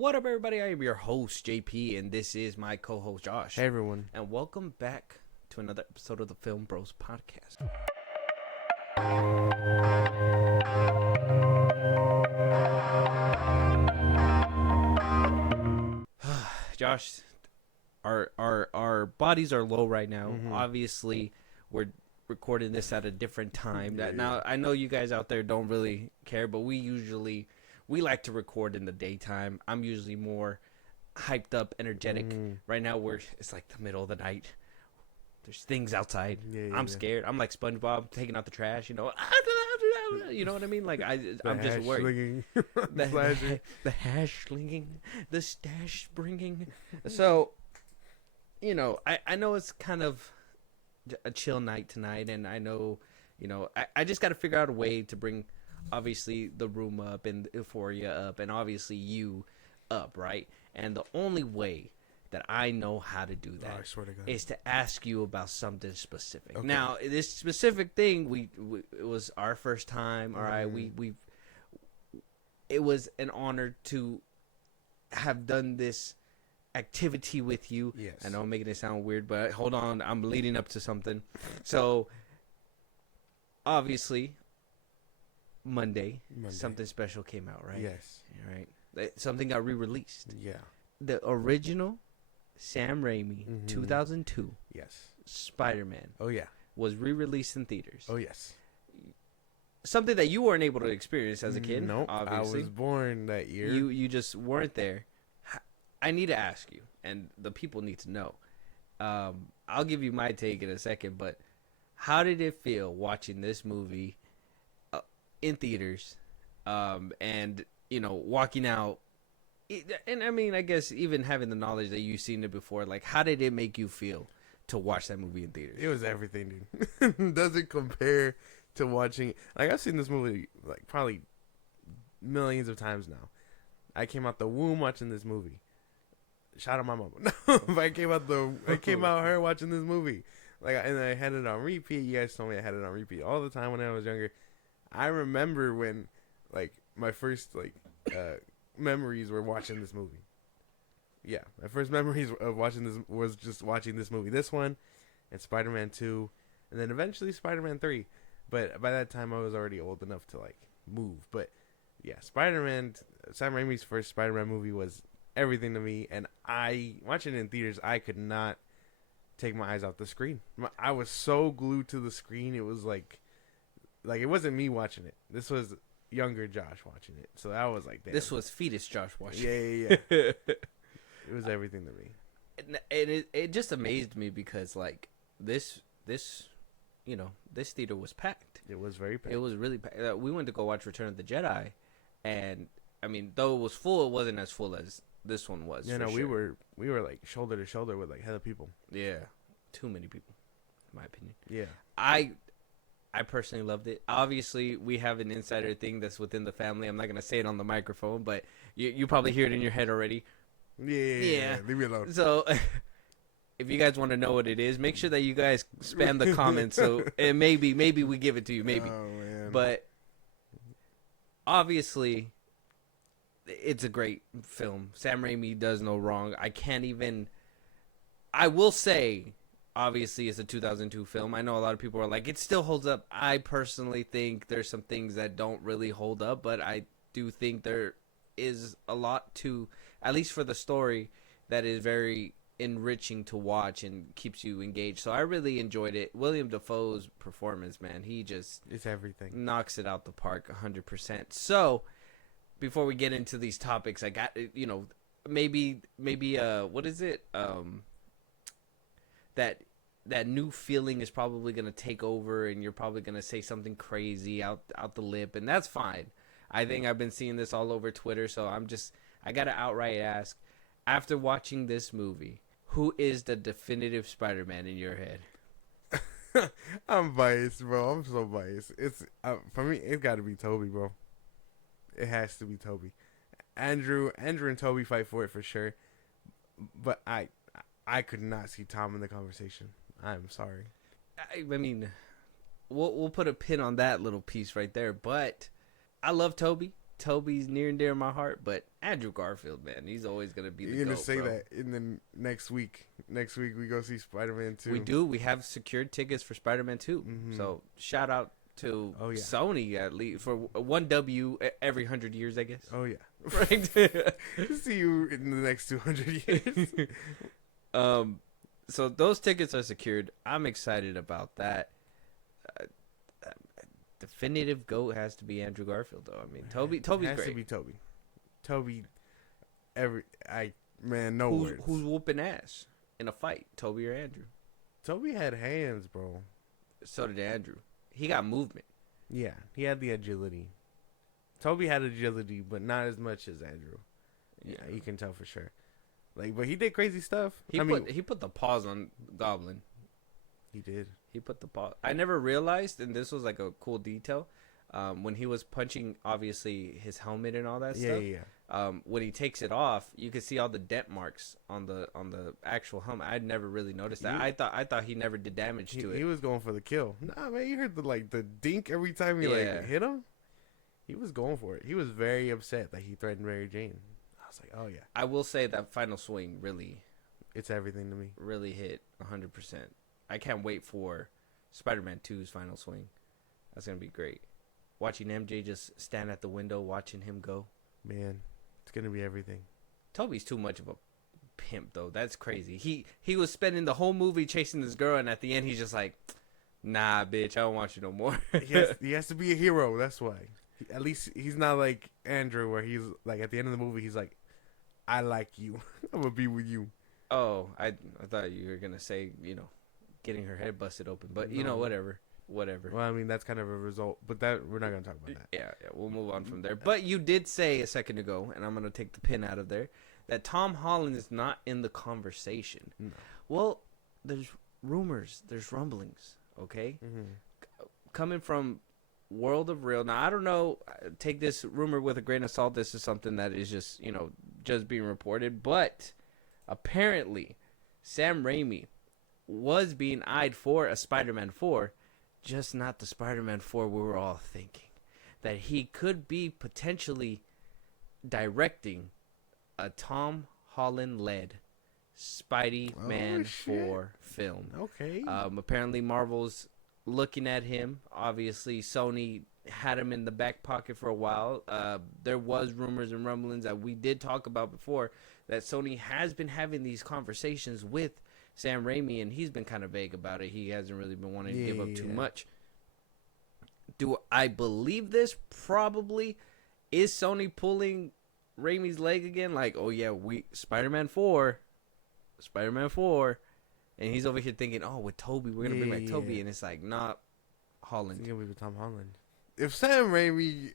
What up, everybody? I am your host, JP, and this is my co-host, Josh. Hey, everyone. And welcome back to another episode of the FIlmBros podcast. Josh, our bodies are low right now. Mm-hmm. Obviously, we're recording this at a different time. Now, I know you guys out there don't really care, but we like to record in the daytime. I'm usually more hyped up, energetic. Mm-hmm. Right now, it's like the middle of the night. There's things outside. I'm Yeah. scared. I'm like SpongeBob taking out the trash. You know, you know what I mean? Like I'm just worried. The hash slinging, the stash bringing. So, you know, I know it's kind of a chill night tonight, and I know, you know, I just got to figure out a way to bring, obviously, the room up and the euphoria up, and obviously you up, right? And the only way that I know how to do that is to ask you about something specific. Okay. Now, this specific thing, it was our first time. All right, it was an honor to have done this activity with you. Yes. I know I'm making it sound weird, but hold on, I'm leading up to something. So, obviously, Monday, something special came out, right? Yes. Right. Something got re-released. Yeah. The original Sam Raimi 2002 Spider-Man was re-released in theaters. Oh, yes. Something that you weren't able to experience as a kid. Nope. Obviously. I was born that year. You just weren't there. I need to ask you, and the people need to know. I'll give you my take in a second, but how did it feel watching this movie in theaters, and, you know, walking out? And I mean, I guess even having the knowledge that you've seen it before, like, how did it make you feel to watch that movie in theaters? It was everything, dude. Doesn't compare to watching. Like, I've seen this movie like probably millions of times now. I came out the womb watching this movie. Shout out my mama. No, I came out her watching this movie. And I had it on repeat. You guys told me I had it on repeat all the time when I was younger. I remember when, like, my first memories were watching this movie. Yeah, my first memories of watching this was just watching this movie. This one, and Spider-Man 2, and then eventually Spider-Man 3. But by that time, I was already old enough to, like, move. But yeah, Sam Raimi's first Spider-Man movie was everything to me, and watching it in theaters, I could not take my eyes off the screen. I was so glued to the screen. It was like it wasn't me watching it. This was younger Josh watching it. So I was like, damn. This was fetus Josh watching. Yeah. It was everything to me. And it just amazed me because, like, this you know, this theater was packed. It was very packed. It was really packed. We went to go watch Return of the Jedi, and I mean, though it was full, it wasn't as full as this one was. Yeah, no, sure. we were like shoulder to shoulder with like hella people. Yeah, too many people, in my opinion. Yeah, I personally loved it. Obviously, we have an insider thing that's within the family. I'm not gonna say it on the microphone, but you probably hear it in your head already. Yeah. Leave me alone. So, if you guys want to know what it is, make sure that you guys spam the comments. So, and maybe we give it to you. Maybe. Oh, man. But obviously, it's a great film. Sam Raimi does no wrong. I will say, obviously, it's a 2002 film. I know a lot of people are like, it still holds up. I personally think there's some things that don't really hold up, but I do think there is a lot to, at least for the story, that is very enriching to watch and keeps you engaged. So I really enjoyed it. William Dafoe's performance, man, it's everything. Knocks it out the park 100%. So before we get into these topics, I got, you know, maybe what is it? That new feeling is probably going to take over, and you're probably going to say something crazy out the lip, and that's fine. I think I've been seeing this all over Twitter, so I got to outright ask, after watching this movie, who is the definitive Spider-Man in your head? I'm biased, bro. I'm so biased. It's for me, it's got to be Toby, bro. It has to be Toby. Andrew and Toby fight for it for sure, but I could not see Tom in the conversation. I'm sorry. I mean, we'll put a pin on that little piece right there. But I love Toby. Toby's near and dear to my heart, but Andrew Garfield, man, he's always gonna be the You're gonna GOAT, say bro. that in the next week. Next week we go see Spider-Man 2. We do. We have secured tickets for Spider-Man 2. Mm-hmm. So shout out to Sony at least for one W every 100 years, I guess. Oh yeah, right. See you in the next 200 years. So those tickets are secured. I'm excited about that. Definitive GOAT has to be Andrew Garfield, though. I mean, Toby's has great. To be Toby. Toby, no who's, words. Who's whooping ass in a fight, Toby or Andrew? Toby had hands, bro. So did Andrew. He got movement. Yeah, he had the agility. Toby had agility, but not as much as Andrew. Yeah, you can tell for sure. Like, but he did crazy stuff. He put the paws on Goblin. He did. He put the paw. I never realized, and this was like a cool detail, when he was punching, obviously his helmet and all that stuff. Yeah. When he takes it off, you can see all the dent marks on the actual helmet. I'd never really noticed that. I thought he never did damage to it. He was going for the kill. Nah, man, you heard the dink every time he hit him. He was going for it. He was very upset that he threatened Mary Jane. I was like, oh yeah. I will say that final swing really, it's everything to me. Really hit 100%. I can't wait for Spider-Man 2's final swing. That's gonna be great. Watching MJ just stand at the window, watching him go. Man, it's gonna be everything. Toby's too much of a pimp, though. That's crazy. He was spending the whole movie chasing this girl, and at the end, he's just like, "Nah, bitch, I don't want you no more." he has to be a hero. That's why. At least he's not like Andrew, where he's like at the end of the movie, he's like, "I like you. I'm gonna be with you." Oh, I thought you were gonna say, getting her head busted open, but whatever. Well, I mean, that's kind of a result, but that we're not gonna talk about that. Yeah, we'll move on from there. But you did say a second ago, and I'm gonna take the pin out of there, that Tom Holland is not in the conversation. No. Well, there's rumors, there's rumblings, okay, coming from World of Real. Now I don't know. Take this rumor with a grain of salt. This is something that is just just being reported, but apparently, Sam Raimi was being eyed for a Spider-Man 4. Just not the Spider-Man 4 we were all thinking. That he could be potentially directing a Tom Holland-led Spidey-Man 4 film. Okay. Apparently Marvel's looking at him. Obviously Sony had him in the back pocket for a while. There was rumors and rumblings that we did talk about before that Sony has been having these conversations with Sam Raimi, and he's been kind of vague about it. He hasn't really been wanting to give up too much. Do I believe this? Probably. Is Sony pulling Raimi's leg again? Like, oh yeah, Spider-Man 4, and he's over here thinking, oh, with Toby, we're gonna bring back Toby, and it's like, not Holland. It's gonna be with Tom Holland. If Sam Raimi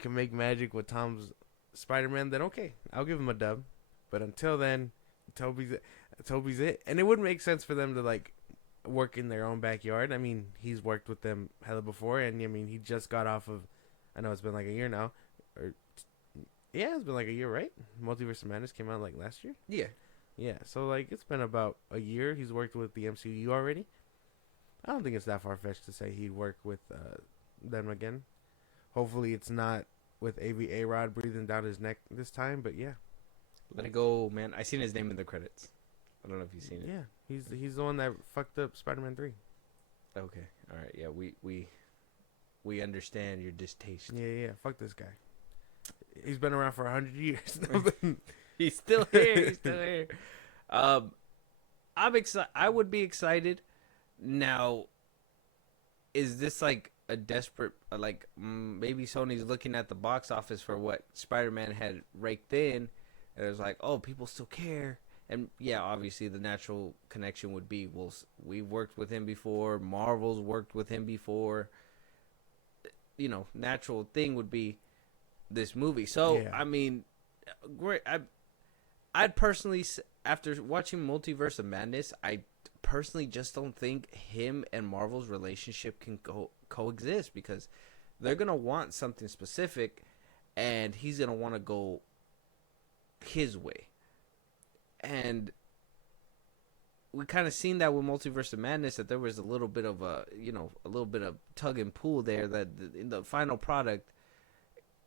can make magic with Tom's Spider-Man, then okay, I'll give him a dub. But until then, Toby's it, and it wouldn't make sense for them to like work in their own backyard. I mean, he's worked with them hella before, and I mean, he just got off of. I know it's been like a year now, it's been like a year, right? Multiverse of Madness came out like last year. Yeah. So like, it's been about a year. He's worked with the MCU already. I don't think it's that far fetched to say he'd work with them again. Hopefully, it's not with A-Rod breathing down his neck this time, but yeah. Let it go, man. I seen his name in the credits. I don't know if you've seen it. Yeah, he's the one that fucked up Spider-Man 3. Okay, all right. Yeah, we understand your distaste. Yeah. Fuck this guy. He's been around for 100 years. He's still here. I'm excited. I would be excited. Now, is this like a desperate, maybe Sony's looking at the box office for what Spider-Man had raked in? And it was like, oh, people still care. And yeah, obviously the natural connection would be, well, we've worked with him before. Marvel's worked with him before. Natural thing would be this movie. So, I mean, great. I'd personally, after watching Multiverse of Madness, I personally just don't think him and Marvel's relationship can coexist, because they're going to want something specific, and he's going to want to go his way. And we kind of seen that with Multiverse of Madness, that there was a little bit of a little bit of tug and pull there, that in the final product,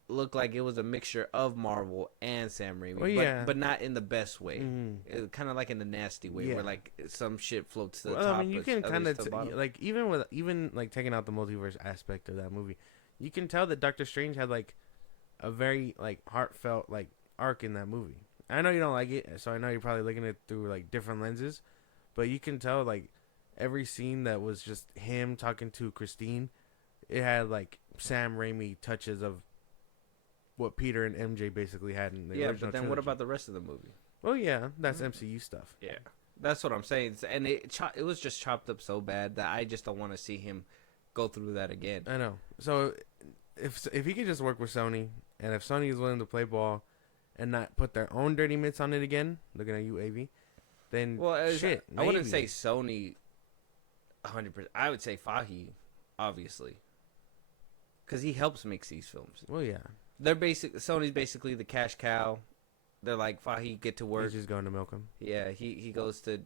looked like it was a mixture of Marvel and Sam Raimi, but not in the best way. Mm-hmm. Kind of like in the nasty way, where like some shit floats to the top. I mean, you can kind of like even like taking out the multiverse aspect of that movie, you can tell that Doctor Strange had like a very like heartfelt like arc in that movie. I know you don't like it, so I know you're probably looking at it through like different lenses, but you can tell like every scene that was just him talking to Christine, it had like Sam Raimi touches of what Peter and MJ basically had in the original but then trilogy. What about the rest of the movie? Well, yeah, that's MCU stuff. Yeah, that's what I'm saying. And it was just chopped up so bad that I just don't want to see him go through that again. I know. So if he could just work with Sony, and if Sony is willing to play ball and not put their own dirty mitts on it again, looking at you, AV, then shit. I wouldn't say Sony 100%. I would say Fahey, obviously, because he helps make these films. Well, yeah. Sony's basically the cash cow. They're like, Fahey, get to work. He's just going to milk him. Yeah, he goes to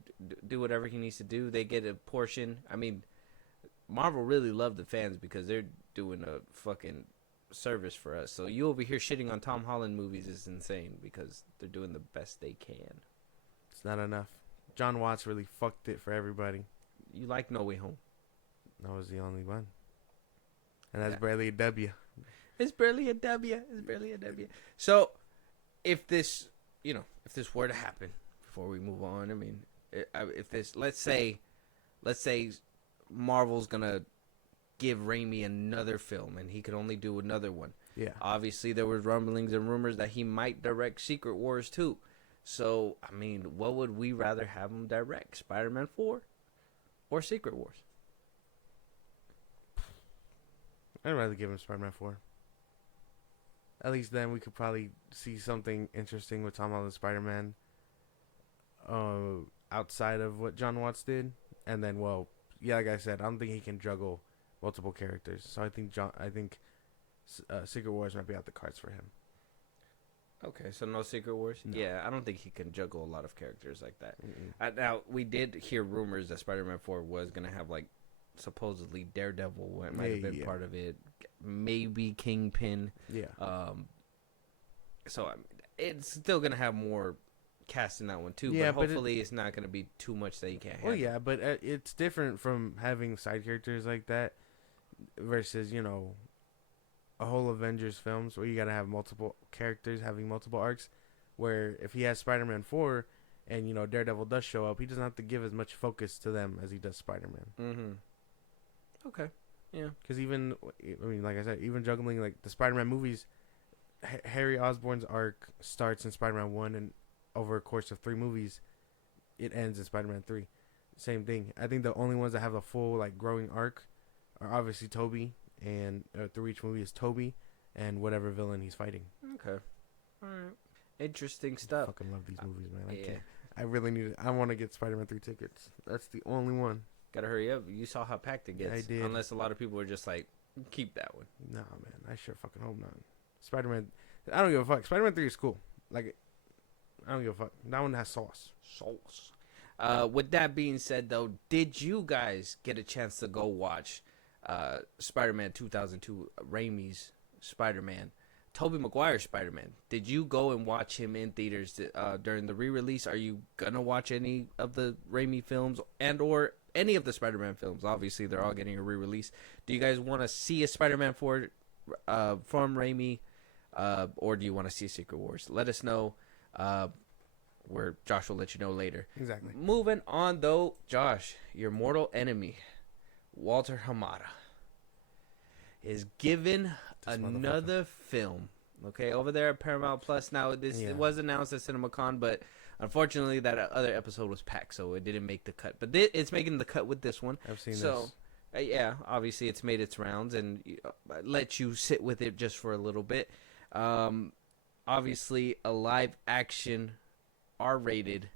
do whatever he needs to do. They get a portion. I mean, Marvel really love the fans because they're doing a fucking service for us. So you over here shitting on Tom Holland movies is insane because they're doing the best they can. It's not enough. John Watts really fucked it for everybody. You like No Way Home? That was the only one. And that's barely a W. It's barely a W. So, if this were to happen, before we move on, I mean, if this, let's say Marvel's gonna give Raimi another film, and he could only do another one. Yeah. Obviously, there was rumblings and rumors that he might direct Secret Wars too. So, I mean, what would we rather have him direct, Spider-Man 4 or Secret Wars? I'd rather give him Spider-Man 4. At least then we could probably see something interesting with Tom Holland's Spider-Man outside of what John Watts did. And then, well, yeah, like I said, I don't think he can juggle multiple characters. So I think Secret Wars might be out the cards for him. Okay, so no Secret Wars? No. Yeah, I don't think he can juggle a lot of characters like that. Now, we did hear rumors that Spider-Man 4 was going to have, like, supposedly Daredevil might have been part of it. Maybe Kingpin. Yeah. So it's still gonna have more cast in that one too. Yeah, but hopefully it's not gonna be too much that you can't handle. Well, yeah, but it's different from having side characters like that versus a whole Avengers films where you gotta have multiple characters having multiple arcs. Where if he has Spider-Man 4 and Daredevil does show up, he doesn't have to give as much focus to them as he does Spider-Man. Mm-hmm. Okay. Yeah. Because like I said, even juggling like the Spider-Man movies, Harry Osborn's arc starts in Spider-Man 1, and over a course of 3 movies, it ends in Spider-Man 3. Same thing. I think the only ones that have a full like growing arc are obviously Toby, and through each movie is Toby and whatever villain he's fighting. Okay. All right. Interesting stuff. I fucking love these movies, man. I can't. I really need it. I want to get Spider-Man 3 tickets. That's the only one. Gotta hurry up. You saw how packed it gets. I did. Unless a lot of people are just like, keep that one. Nah, man. I sure fucking hope not. Spider-Man. I don't give a fuck. Spider-Man 3 is cool. Like, I don't give a fuck. That one has sauce. With that being said, though, did you guys get a chance to go watch Spider-Man 2002, Raimi's Spider-Man, Tobey Maguire's Spider-Man? Did you go and watch him in theaters during the re-release? Are you gonna watch any of the Raimi films and or any of the Spider-Man films? Obviously, they're all getting a re-release. Do you guys want to see a Spider-Man from Raimi, or do you want to see Secret Wars? Let us know. Where Josh will let you know later. Exactly. Moving on, though, Josh, your mortal enemy, Walter Hamada, is given another film. Okay, over there at Paramount Plus. Now, it was announced at CinemaCon, but unfortunately, that other episode was packed, so it didn't make the cut. But it's making the cut with this one. I've seen this. Yeah, obviously, it's made its rounds, and let you sit with it just for a little bit. Obviously, a live-action, R-rated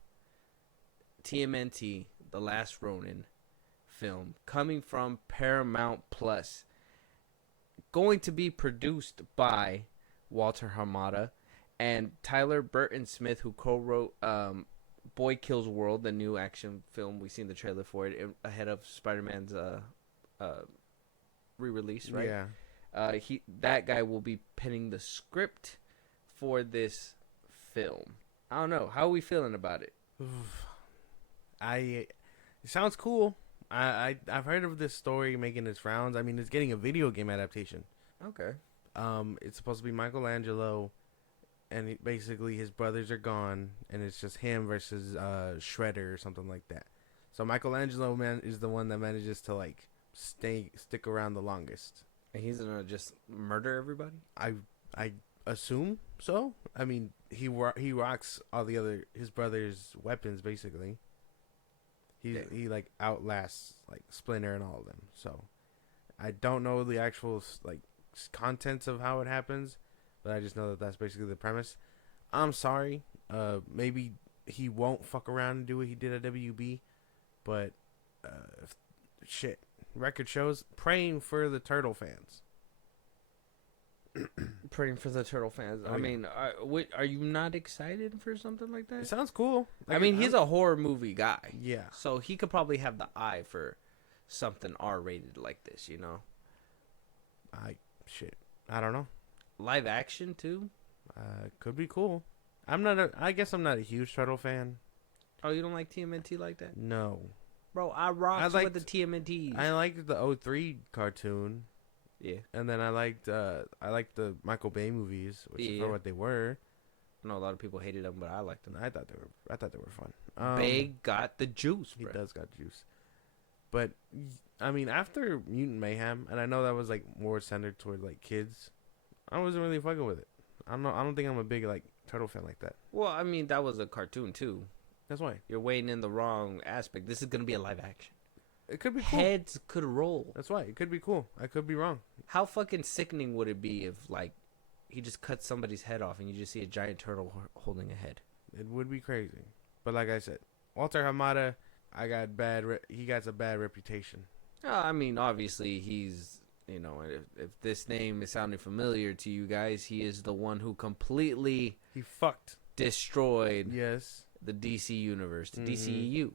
TMNT The Last Ronin film coming from Paramount Plus. Going to be produced by Walter Hamada and Tyler Burton Smith, who co-wrote Boy Kills World, the new action film. We've seen the trailer for it ahead of Spider-Man's re-release, right? Yeah. That guy will be penning the script for this film. I don't know. How are we feeling about it? It sounds cool. I've heard of this story making its rounds. I mean, it's getting a video game adaptation. Okay. It's supposed to be Michelangelo, and basically his brothers are gone, and it's just him versus Shredder or something like that. So Michelangelo is the one that manages to like stick around the longest. And he's gonna just murder everybody? I assume so. I mean, he rocks all his brother's weapons basically. He like outlasts like Splinter and all of them. So I don't know the actual like contents of how it happens, but I just know that that's basically the premise. I'm sorry. Maybe he won't fuck around and do what he did at WB, but shit. Record shows praying for the Turtle fans. Praying for the Turtle fans. I mean, are you not excited for something like that? It sounds cool. Like, I mean, he's a horror movie guy. Yeah. So he could probably have the eye for something R-rated like this, you know? I don't know. Live action, too? Could be cool. I guess I'm not a huge Turtle fan. Oh, you don't like TMNT like that? No. Bro, I rocked with the TMNT. I liked the 03 cartoon. Yeah. And then I liked the Michael Bay movies, which is for what they were. I know a lot of people hated them, but I liked them. I thought they were fun. Bay got the juice, bro. He does got juice. But I mean, after Mutant Mayhem, and I know that was like more centered toward like kids, I wasn't really fucking with it. I don't think I'm a big like Turtle fan like that. Well, I mean, that was a cartoon too. That's why. You're weighing in the wrong aspect. This is gonna be a live action. It could be cool. Heads could roll. That's why. It could be cool. I could be wrong. How fucking sickening would it be if, like, he just cuts somebody's head off and you just see a giant turtle holding a head? It would be crazy. But like I said, Walter Hamada, he got a bad reputation. I mean, obviously, he's, you know, if this name is sounding familiar to you guys, he is the one who completely... He fucked. Destroyed. Yes. The DC universe, the DCEU.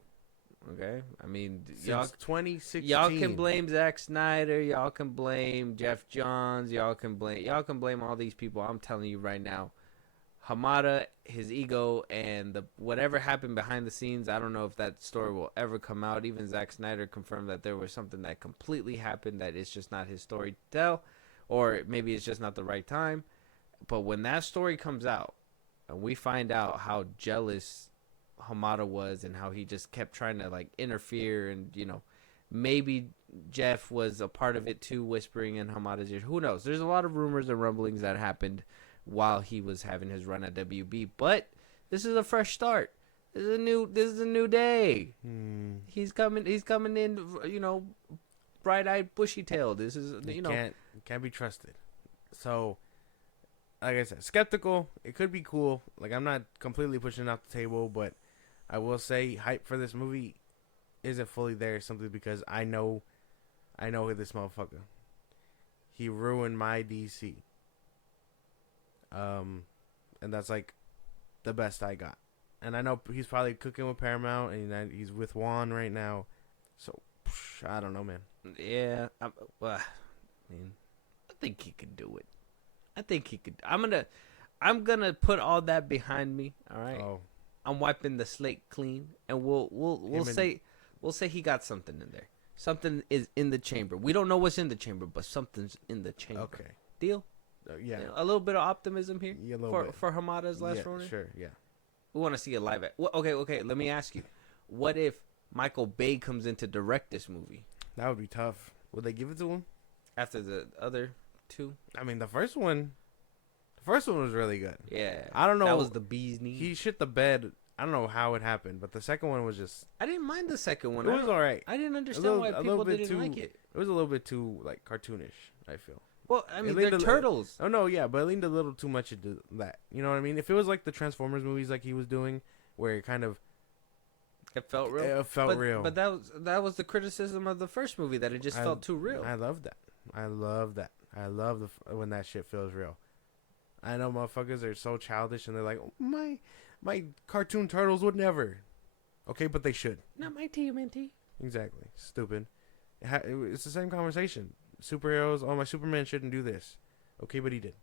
Okay, I mean, since 2016, y'all can blame Zack Snyder, y'all can blame Jeff Johns, y'all can blame all these people. I'm telling you right now, Hamada, his ego, and whatever happened behind the scenes. I don't know if that story will ever come out. Even Zack Snyder confirmed that there was something that completely happened that it's just not his story to tell, or maybe it's just not the right time. But when that story comes out, and we find out how jealous Hamada was and how he just kept trying to like interfere, and you know, maybe Jeff was a part of it too, whispering in Hamada's ear. Who knows? There's a lot of rumors and rumblings that happened while he was having his run at WB, but this is a fresh start. This is a new day. He's coming in, you know, bright-eyed, bushy-tailed. This is, you know, can't be trusted. So like I said, skeptical. It could be cool. Like, I'm not completely pushing it off the table, but I will say hype for this movie isn't fully there simply because I know this motherfucker. He ruined my DC. And that's like the best I got. And I know he's probably cooking with Paramount, and he's with Juan right now. So I don't know, man. Yeah, I mean, I think he could do it. I think he could. I'm gonna put all that behind me. All right. Oh. I'm wiping the slate clean, and we'll say he got something in there. Something is in the chamber. We don't know what's in the chamber, but something's in the chamber. Okay. Deal? Yeah. A little bit of optimism here. Yeah, a little bit. For Hamada's Last Ronin. Sure. Yeah. We want to see a live. Okay. Let me ask you, what if Michael Bay comes in to direct this movie? That would be tough. Would they give it to him after the other two? I mean, the first one was really good. Yeah. I don't know. That was the bee's knees. He shit the bed. I don't know how it happened, but the second one was just... I didn't mind the second one. It was all right. I didn't understand why people didn't like it. It was a little bit too, like, cartoonish, I feel. Well, I mean, they're turtles. Oh, no, yeah, but it leaned a little too much into that. You know what I mean? If it was like the Transformers movies like he was doing, where it kind of... It felt real. It felt real. But that was the criticism of the first movie, that it just felt too real. I love that. I love when that shit feels real. I know motherfuckers are so childish and they're like, oh, my cartoon turtles would never. Okay, but they should. Not my TMNT. Exactly. Stupid. It's the same conversation. superheroes. Oh, my Superman shouldn't do this. Okay, but he did.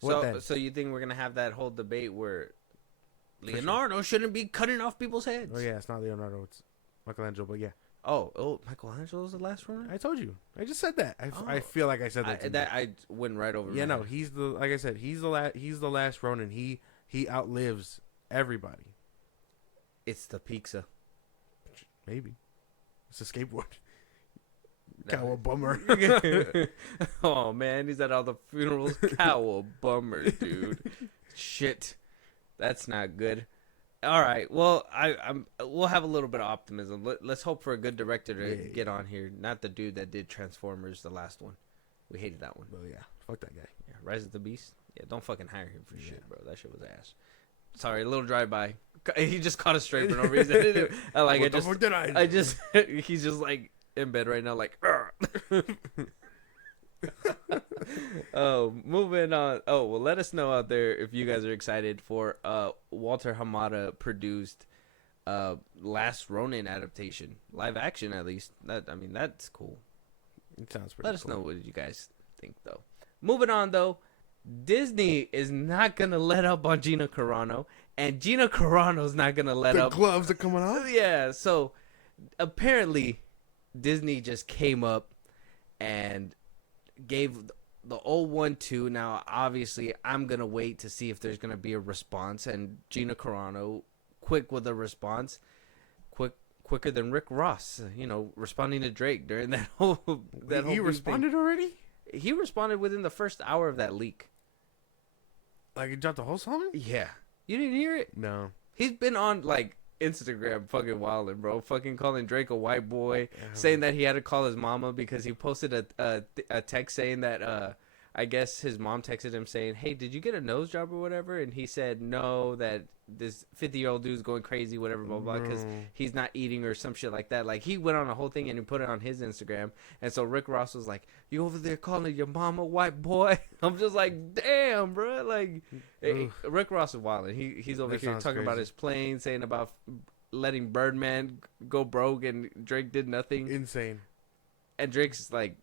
What then? So you think we're gonna have that whole debate where Leonardo shouldn't be cutting off people's heads? Oh yeah, it's not Leonardo. It's Michelangelo. But yeah. Oh, Michelangelo's the last one. I told you. I just said that. I feel like I said that. I went right over. Yeah, no, he's the like I said. He's the last Ronin. He outlives everybody. It's the pizza. Maybe it's a skateboard. Cowabummer. Oh man, he's at all the funerals. Cowabummer, dude. Shit, that's not good. All right, well, we'll have a little bit of optimism. Let's hope for a good director to get on here. Not the dude that did Transformers, the last one. We hated that one. Oh yeah, fuck that guy. Yeah, Rise of the Beast. Yeah, don't fucking hire him for shit, bro. That shit was ass. Sorry, a little drive-by. He just caught us straight for no reason. He's just like in bed right now, like. Oh, moving on. Oh, well, let us know out there if you guys are excited for Walter Hamada produced Last Ronin adaptation, live action at least. That's cool. It sounds pretty. Let us know what you guys think, though. Moving on, though, Disney is not gonna let up on Gina Carano, and Gina Carano's not gonna let up. The gloves are coming off. Yeah, so apparently Disney just came up and gave the 012. Now, obviously, I'm going to wait to see if there's going to be a response. And Gina Carano, quick with a response. Quicker than Rick Ross, responding to Drake during that whole He responded already? He responded within the first hour of that leak. Like, he dropped the whole song? Yeah. You didn't hear it? No. He's been on, Instagram fucking wilding, bro. Fucking calling Drake a white boy, saying that he had to call his mama because he posted a text saying that I guess his mom texted him saying, "Hey, did you get a nose job or whatever?" And he said no, that this 50-year-old dude's going crazy, whatever, blah blah, because he's not eating or some shit like that. Like, he went on a whole thing and he put it on his Instagram, and so Rick Ross was like, "You over there calling your mama white boy?" I'm just like, damn, bro. Like, Rick Ross is wild. He's over here talking about his plane, saying about letting Birdman go broke, and Drake did nothing. Insane. And Drake's like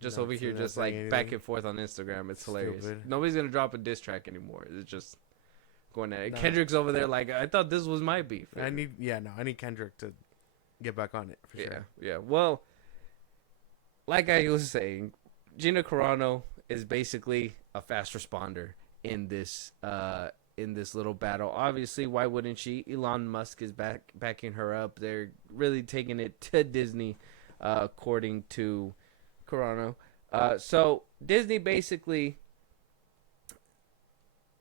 just over here, just like anything. Back and forth on Instagram. It's hilarious. Stupid. Nobody's gonna drop a diss track anymore. It's just going at it. Kendrick's over there like, I thought this was my beef. I need Kendrick to get back on it for sure. Yeah. Well, like I was saying, Gina Carano is basically a fast responder in this little battle. Obviously, why wouldn't she? Elon Musk is backing her up. They're really taking it to Disney, according to Carano. So Disney basically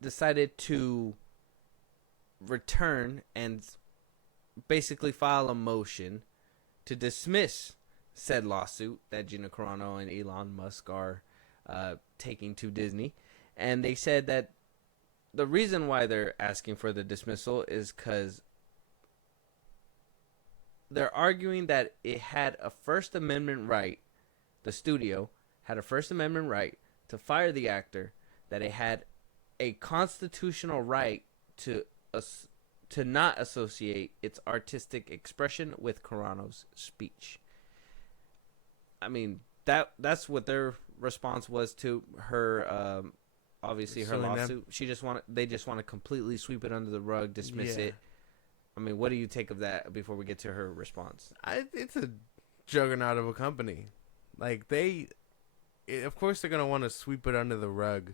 decided to return and basically file a motion to dismiss said lawsuit that Gina Carano and Elon Musk are taking to Disney. And they said that the reason why they're asking for the dismissal is because they're arguing that it had a First Amendment right, the studio had a First Amendment right to fire the actor, that it had a constitutional right to not associate its artistic expression with Carano's speech. I mean, that's what their response was to her, obviously her lawsuit. They just want to completely sweep it under the rug, dismiss it. I mean, what do you take of that before we get to her response? It's a juggernaut of a company. Like, of course they're gonna want to sweep it under the rug,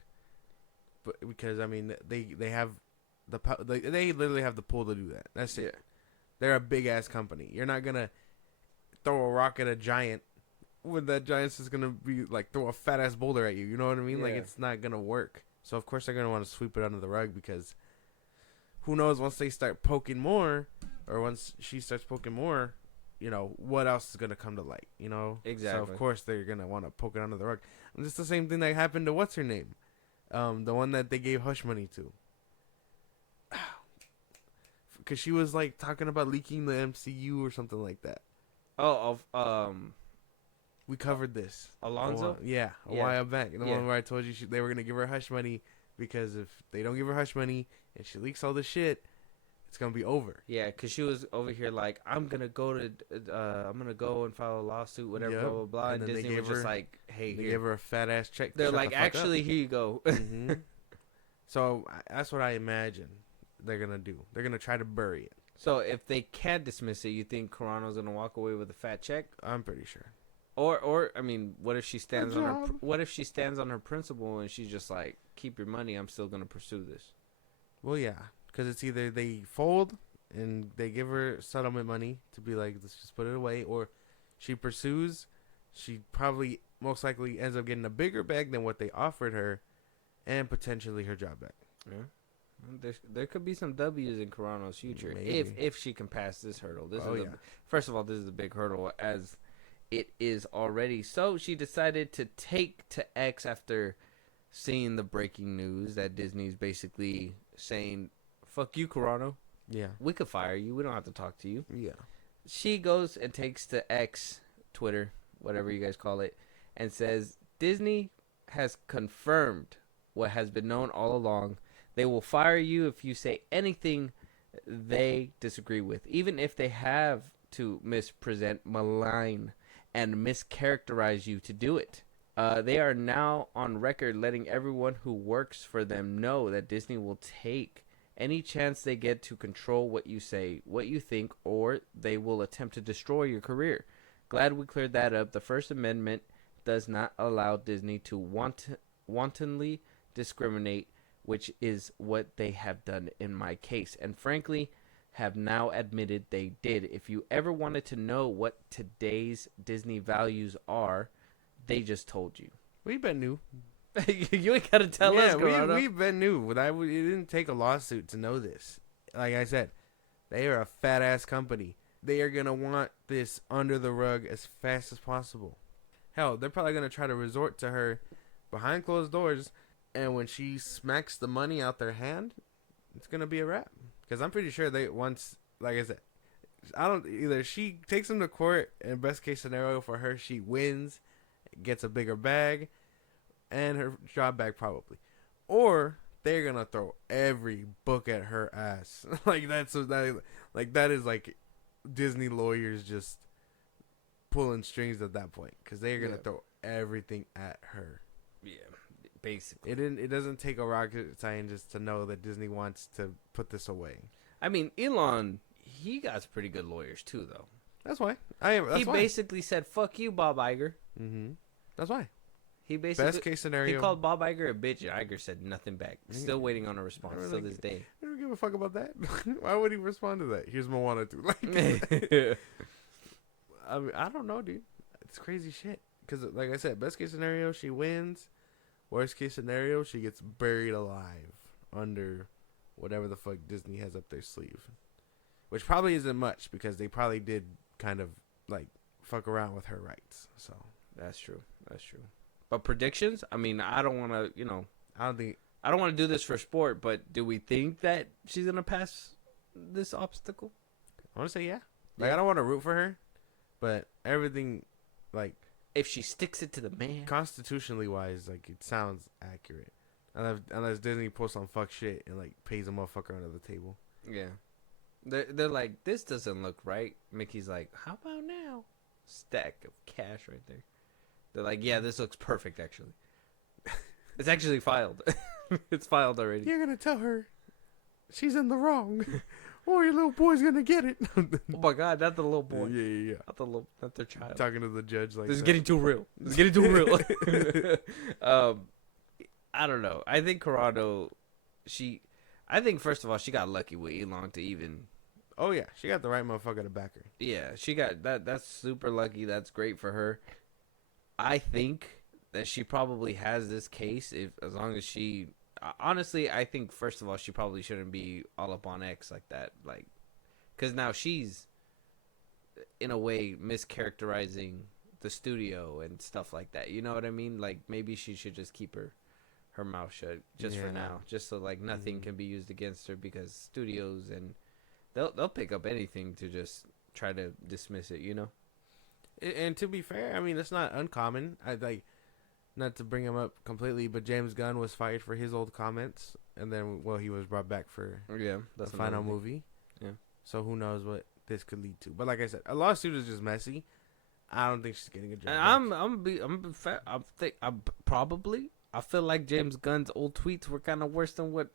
but because I mean they have they literally have the pull to do that. That's it. Yeah. They're a big ass company. You're not gonna throw a rock at a giant when that giant's just gonna be like throw a fat ass boulder at you. You know what I mean? Yeah. Like, it's not gonna work. So of course they're gonna want to sweep it under the rug, because who knows, once they start poking more, or once she starts poking more, what else is going to come to light, Exactly. So, of course, they're going to want to poke it under the rug. And it's the same thing that happened to what's-her-name? The one that they gave hush money to. Because she was, talking about leaking the MCU or something like that. We covered this. Alonzo? A while back. The one where I told you they were going to give her hush money, because if they don't give her hush money and she leaks all this shit, it's gonna be over. Yeah, because she was over here like, I'm gonna go and file a lawsuit, whatever, blah blah blah. And Disney was just like, hey, they gave her a fat ass check. They're like, actually, here you go. Mm-hmm. So that's what I imagine they're gonna do. They're gonna try to bury it. So if they can't dismiss it, you think Carano's gonna walk away with a fat check? I'm pretty sure. Or I mean, what if she stands on her principle and she's just like, keep your money, I'm still gonna pursue this. Well, yeah, because it's either they fold and they give her settlement money to be like, let's just put it away, or she pursues. She probably most likely ends up getting a bigger bag than what they offered her, and potentially her job back. Yeah. There could be some W's in Carano's future. Maybe. If she can pass this hurdle. First of all, this is a big hurdle as it is already. So she decided to take to X after seeing the breaking news that Disney's basically saying, fuck you, Carano. Yeah. We could fire you. We don't have to talk to you. Yeah. She goes and takes to X, Twitter, whatever you guys call it, and says, Disney has confirmed what has been known all along. They will fire you if you say anything they disagree with, even if they have to mispresent, malign, and mischaracterize you to do it. They are now on record letting everyone who works for them know that Disney will take any chance they get to control what you say, what you think, or they will attempt to destroy your career. Glad we cleared that up. The First Amendment does not allow Disney to wantonly discriminate, which is what they have done in my case, and frankly have now admitted they did. If you ever wanted to know what today's Disney values are, they just told you. We've been new. You ain't gotta tell us, Corona. We've been new. It didn't take a lawsuit to know this. Like I said, they are a fat ass company. They are gonna want this under the rug as fast as possible. Hell, they're probably gonna try to resort to her behind closed doors, and when she smacks the money out their hand, it's gonna be a wrap. Because I'm pretty sure they once, like I said, either she takes them to court, and best case scenario for her, she wins, gets a bigger bag, and her job back probably, or they're gonna throw every book at her ass. That is like Disney lawyers just pulling strings at that point, because they're gonna throw everything at her. Yeah, basically. It doesn't take a rocket scientist to know that Disney wants to put this away. I mean, Elon, he got pretty good lawyers too, though. That's why. He basically said, "Fuck you, Bob Iger." Mm-hmm. That's why. He basically, best case scenario, he called Bob Iger a bitch. Iger said nothing back. Still waiting on a response to this day. I don't give a fuck about that. Why would he respond to that? Here's Moana 2. I mean, I don't know, dude. It's crazy shit. Because, like I said, best case scenario, she wins. Worst case scenario, she gets buried alive under whatever the fuck Disney has up their sleeve. Which probably isn't much, because they probably did kind of, like, fuck around with her rights. So that's true. But predictions? I mean, I don't want to, I don't want to do this for sport, but do we think that she's going to pass this obstacle? I want to say yeah. Like, I don't want to root for her, but everything, like, if she sticks it to the man, constitutionally wise, like, it sounds accurate. Unless Disney pulls some fuck shit and, like, pays a motherfucker under the table. Yeah. They're like, this doesn't look right. Mickey's like, how about now? Stack of cash right there. They're like, yeah, this looks perfect, actually. It's actually filed. It's filed already. You're going to tell her she's in the wrong, or your little boy's going to get it. Oh, my God, not the little boy. Yeah. Not their child. Talking to the judge like this is getting too real. I don't know. I think Carano, I think, first of all, she got lucky with Elon to even... Oh, yeah. She got the right motherfucker to back her. Yeah, she got that. That's super lucky. That's great for her. I think that she probably has this case as long as she... Honestly, I think, first of all, she probably shouldn't be all up on X like that. Like, because now she's, in a way, mischaracterizing the studio and stuff like that. You know what I mean? Like, maybe she should just keep her mouth shut just for now. Just so, like, nothing can be used against her, because studios and... They'll pick up anything to just try to dismiss it, And to be fair, I mean, it's not uncommon. Not to bring him up completely, but James Gunn was fired for his old comments, and then he was brought back for the final movie. Yeah. So who knows what this could lead to? But like I said, a lawsuit is just messy. I don't think she's getting a job. I feel like James Gunn's old tweets were kind of worse than what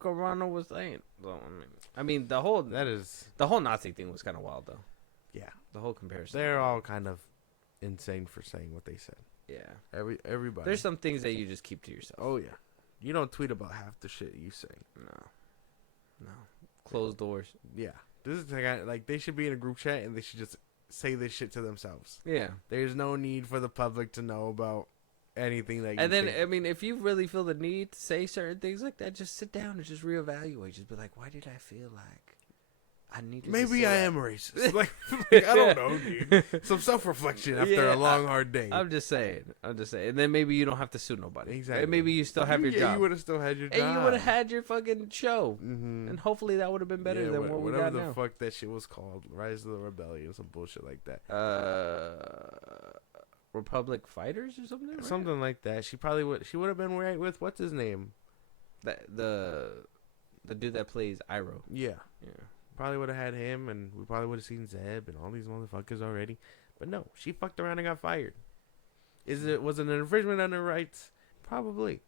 Carano was saying. So, I mean, the whole Nazi thing was kind of wild, though. Yeah, the whole comparison. They're all kind of insane for saying what they said. Yeah, everybody. There's some things that you just keep to yourself. Oh yeah, you don't tweet about half the shit you say. No, closed doors. Yeah, this is like they should be in a group chat and they should just say this shit to themselves. Yeah, there's no need for the public to know about anything that. And then I mean, if you really feel the need to say certain things like that, just sit down and just reevaluate. Just be like, why did I feel like I needed? Maybe I am racist. like I don't know, dude. Some self-reflection after a long, hard day. I'm just saying. And then maybe you don't have to sue nobody. Exactly. And maybe you still have your job. You would have still had your job. And you would have had your fucking show. Mm-hmm. And hopefully that would have been better than what we got now. Whatever the fuck that shit was called. Rise of the Rebellion. Some bullshit like that. Republic Fighters or something? Right? Something like that. She would have been right with, what's his name? The dude that plays Iroh. Yeah. Probably would have had him, and we probably would have seen Zeb and all these motherfuckers already. But no, she fucked around and got fired. Was it an infringement on her rights? Probably.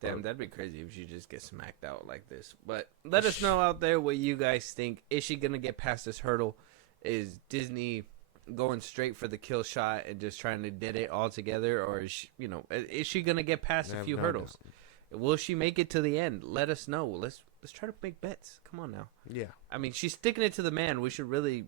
Damn, that'd be crazy if she just gets smacked out like this. But let us know out there what you guys think. Is she gonna get past this hurdle? Is Disney going straight for the kill shot and just trying to dead it all together, or is she gonna get past a few hurdles? Will she make it to the end? Let us know. Let's try to make bets. Come on now. Yeah. I mean, she's sticking it to the man. We should really.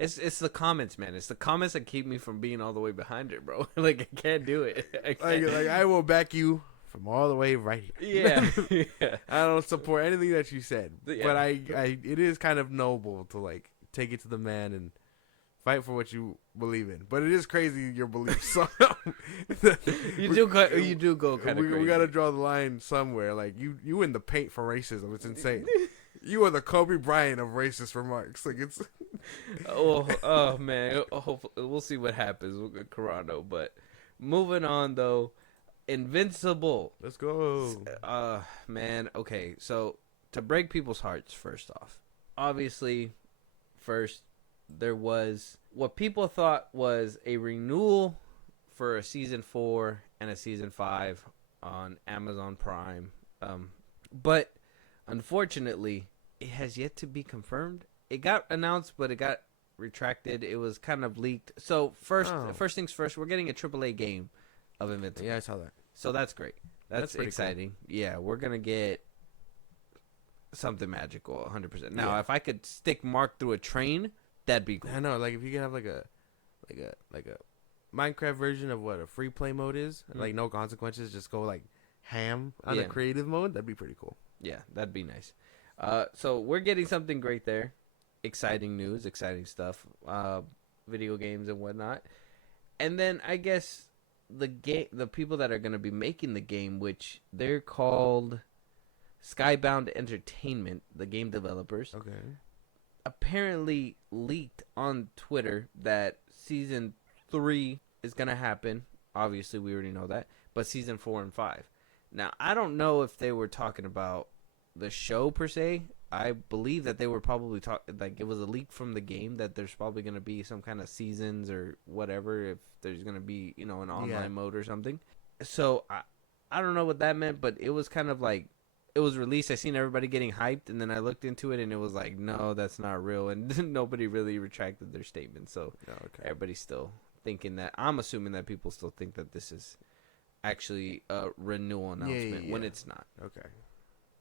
It's the comments, man. It's the comments that keep me from being all the way behind her, bro. Like I can't do it. Like I will back you from all the way right here. Yeah. I don't support anything that you said, but I it is kind of noble to like take it to the man and fight for what you believe in. But it is crazy your beliefs. So you do go kind of crazy. We got to draw the line somewhere. Like you in the paint for racism. It's insane. You are the Kobe Bryant of racist remarks. Like it's. oh man. We'll see what happens with Carano. But moving on though, Invincible. Let's go. Man. Okay. So to break people's hearts, first off, obviously, there was what people thought was a renewal for a season 4 and a season 5 on Amazon Prime. But unfortunately, it has yet to be confirmed. It got announced, but it got retracted. It was kind of leaked. So first things first, we're getting a AAA game of Invincible. Yeah, I saw that. So that's great. That's exciting. Cool. Yeah, we're going to get something magical 100%. Now, if I could stick Mark through a train, that'd be cool. I know, like if you could have like a Minecraft version of what a free play mode is, like no consequences, just go like ham on a creative mode, that'd be pretty cool. Yeah, that'd be nice. So we're getting something great there. Exciting news, exciting stuff, video games and whatnot. And then I guess the people that are going to be making the game, which they're called Skybound Entertainment, the game developers. Okay. Apparently leaked on Twitter that season 3 is going to happen. Obviously, we already know that. But season 4 and 5. Now, I don't know if they were talking about the show per se. I believe that they were probably talking, like it was a leak from the game that there's probably going to be some kind of seasons or whatever, if there's going to be, an online mode or something. So, I don't know what that meant, but it was kind of like, it was released. I seen everybody getting hyped, and then I looked into it, and it was like, no, that's not real. And nobody really retracted their statement. So everybody's still thinking that. I'm assuming that people still think that this is actually a renewal announcement when it's not. Okay.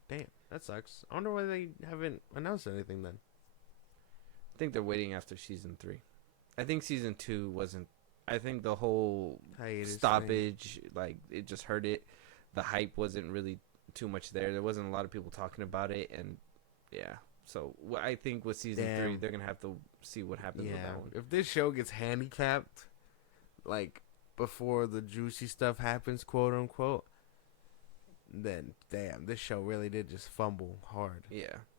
Damn, that sucks. I wonder why they haven't announced anything then. I think they're waiting after season 3. I think season 2 wasn't. I think the whole stoppage, like, it just hurt it. The hype wasn't really too much there. There wasn't a lot of people talking about it, and so I think with season 3 they're gonna have to see what happens with that one. If this show gets handicapped like before the juicy stuff happens, quote unquote, then damn, this show really did just fumble hard.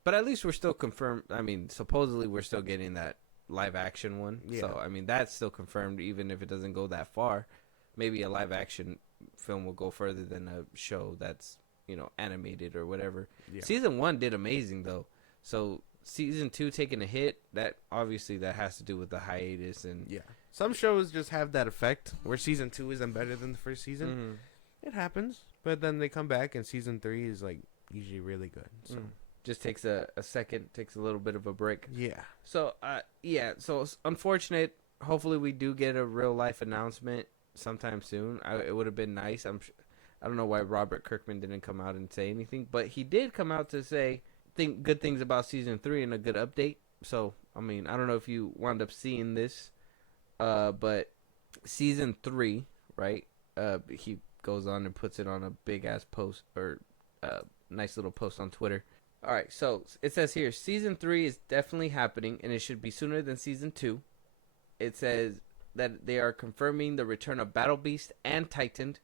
But at least we're still confirmed. I mean, supposedly we're still getting that live action one, so I mean that's still confirmed, even if it doesn't go that far. Maybe a live action film will go further than a show that's animated or whatever. Season 1 did amazing though. So season 2 taking a hit, that obviously that has to do with the hiatus and yeah. Some shows just have that effect where season 2 isn't better than the first season. Mm-hmm. It happens, but then they come back and season 3 is like usually really good. So just takes a second, takes a little bit of a break. yeah. So so it's unfortunate. Hopefully we do get a real life announcement sometime soon. It would have been nice. I don't know why Robert Kirkman didn't come out and say anything, but he did come out to say good things about season 3 and a good update. So I mean, I don't know if you wound up seeing this, but season 3, right? He goes on and puts it on a big ass post or nice little post on Twitter. All right, so it says here, season 3 is definitely happening, and it should be sooner than season 2. It says that they are confirming the return of Battle Beast and Titan,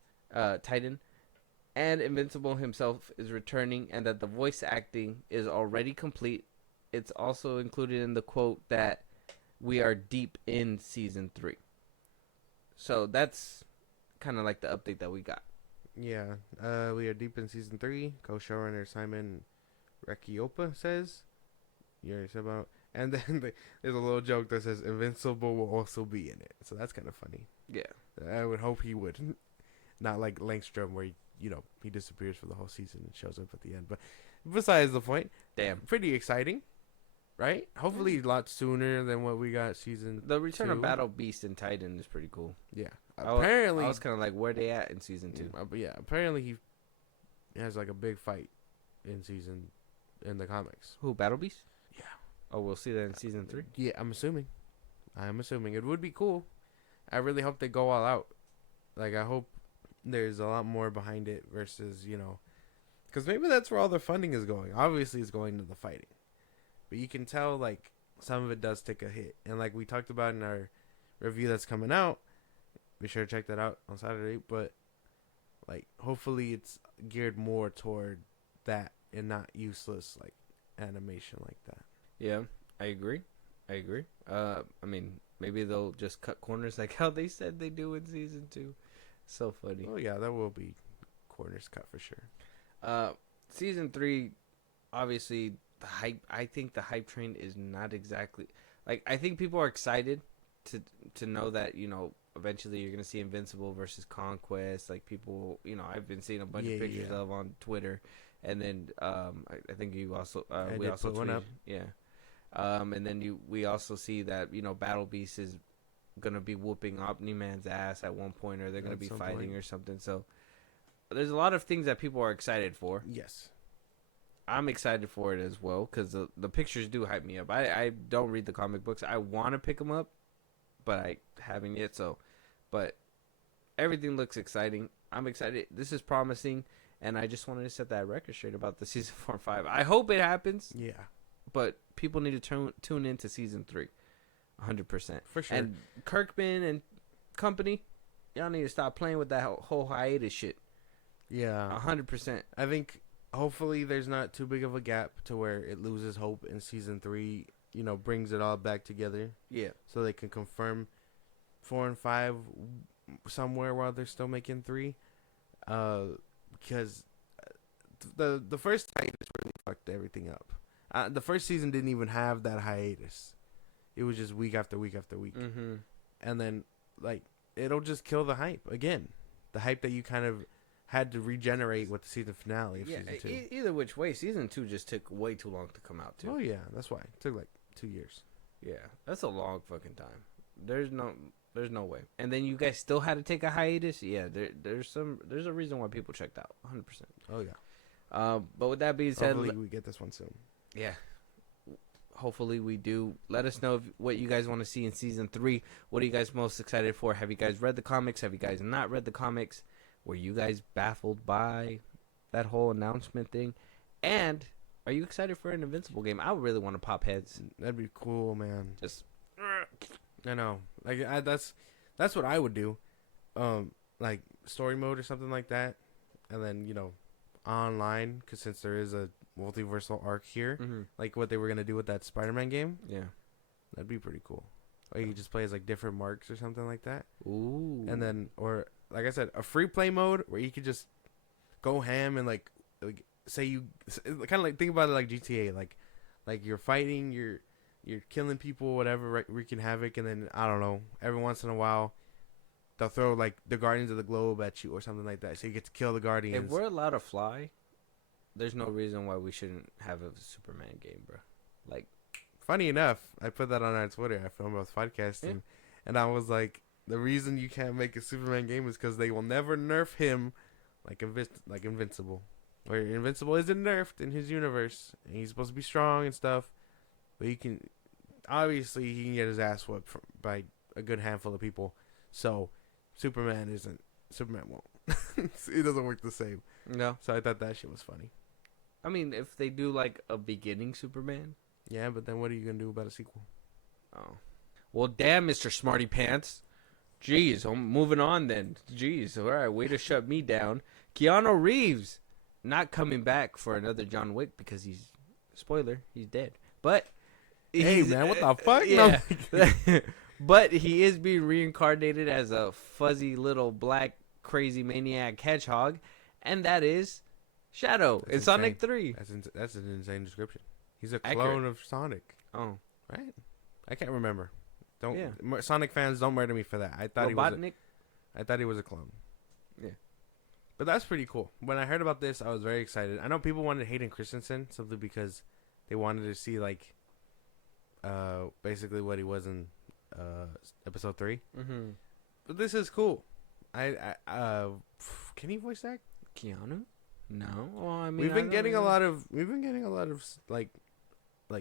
and Invincible himself is returning, and that the voice acting is already complete. It's also included in the quote that we are deep in season 3. So that's kind of like the update that we got. Yeah, we are deep in season 3. Co-showrunner Simon Rekiopa says, about, and then there's a little joke that says Invincible will also be in it. So that's kind of funny. Yeah, I would hope he would, not like Langstrom where he disappears for the whole season and shows up at the end. But besides the point, damn, pretty exciting, right? Hopefully a lot sooner than what we got season. The return 2. of Battle Beast and Titan is pretty cool. Yeah, apparently I was kind of like, where they at in season 2? Yeah, apparently he has like a big fight in the comics. Who, Battle Beast? Yeah. Oh, we'll see that in season 3? Yeah, I'm assuming it would be cool. I really hope they go all out. Like, I hope there's a lot more behind it versus, because maybe that's where all their funding is going. Obviously, it's going to the fighting. But you can tell, like, some of it does take a hit. And like we talked about in our review that's coming out, be sure to check that out on Saturday. But, like, hopefully it's geared more toward that and not useless, like, animation like that. Yeah, I agree. I mean, maybe they'll just cut corners like how they said they do in season 2. So funny. Oh yeah, that will be corners cut for sure. Season 3, obviously the hype. I think the hype train is not exactly like. I think people are excited to know that eventually you're gonna see Invincible versus Conquest. Like people, I've been seeing a bunch of pictures of on Twitter, and then I think you also we also put one up. Yeah. And then we also see that Battle Beast is gonna be whooping Omni-Man's ass at one point, or they're gonna be fighting or something. So there's a lot of things that people are excited for. Yes, I'm excited for it as well because the pictures do hype me up. I don't read the comic books. I want to pick them up, but I haven't yet. So, but everything looks exciting. I'm excited. This is promising, and I just wanted to set that record straight about the season 4 and 5. I hope it happens. Yeah. But people need to tune into season 3, 100%. For sure. And Kirkman and company, y'all need to stop playing with that whole hiatus shit. Yeah. 100%. I think hopefully there's not too big of a gap to where it loses hope in season 3. Brings it all back together. Yeah. So they can confirm 4 and 5 somewhere while they're still making 3. Because the first hiatus really fucked everything up. The first season didn't even have that hiatus. It was just week after week after week. Mm-hmm. And then, like, it'll just kill the hype again. The hype that you kind of had to regenerate with the season finale of season 2. Either which way, season 2 just took way too long to come out, too. Oh, yeah. That's why. It took, like, 2 years. Yeah. That's a long fucking time. There's no way. And then you guys still had to take a hiatus? Yeah, there's a reason why people checked out. 100%. Oh, yeah. But with that being said... Hopefully we get this one soon. Yeah. Hopefully we do. Let us know what you guys want to see in season 3. What are you guys most excited for? Have you guys read the comics? Have you guys not read the comics? Were you guys baffled by that whole announcement thing? And are you excited for an Invincible game? I really want to pop heads. That'd be cool, man. Just I know. Like that's what I would do. Like story mode or something like that. And then, online, cuz since there is a multiversal arc here, like what they were going to do with that Spider-Man game. Yeah. That'd be pretty cool. Or you could just play as like different marks or something like that. Ooh. And then, or like I said, a free play mode where you could just go ham and like say you kind of like think about it like GTA, like Like you're fighting, you're killing people, whatever, wreaking havoc, and then I don't know. Every once in a while, they'll throw like the Guardians of the Globe at you or something like that, so you get to kill the Guardians. If we're allowed to fly, there's no reason why we shouldn't have a Superman game, bro. Like, funny enough, I put that on our Twitter. I FIlmBros podcasting, and I was like, the reason you can't make a Superman game is because they will never nerf him like Invincible. Where Invincible isn't nerfed in his universe, and he's supposed to be strong and stuff, but he can obviously get his ass whooped by a good handful of people. So Superman won't. It doesn't work the same. No. So I thought that shit was funny. I mean, if they do like a beginning Superman. Yeah, but then what are you gonna do about a sequel? Oh, well, damn, Mr. Smarty Pants. Jeez, I'm moving on then. Jeez, all right, way to shut me down. Keanu Reeves not coming back for another John Wick because spoiler, he's dead. But hey, man, what the fuck? Yeah. No. But he is being reincarnated as a fuzzy little black crazy maniac hedgehog, and that is Shadow in Sonic 3. That's an insane description. He's a clone of Sonic. Oh, right. I can't remember. Sonic fans, don't murder me for that. I thought he was a clone. Yeah. But that's pretty cool. When I heard about this, I was very excited. I know people wanted Hayden Christensen simply because they wanted to see like basically what he was in episode 3. Mm-hmm. But this is cool. Can he voice act? Keanu? No. Well, I mean, we've been getting a lot of like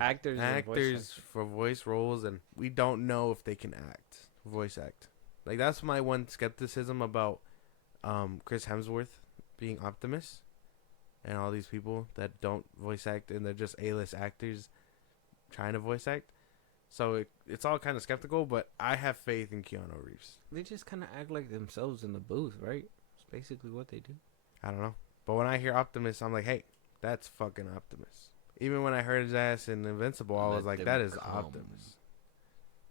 actors for voice roles, and we don't know if they can voice act. Like that's my one skepticism about Chris Hemsworth being Optimus, and all these people that don't voice act and they're just A-list actors trying to voice act. So it's all kind of skeptical, but I have faith in Keanu Reeves. They just kind of act like themselves in the booth, right? It's basically what they do. I don't know. But when I hear Optimus, I'm like, hey, that's fucking Optimus. Even when I heard his ass in Invincible, I was like, that is Optimus.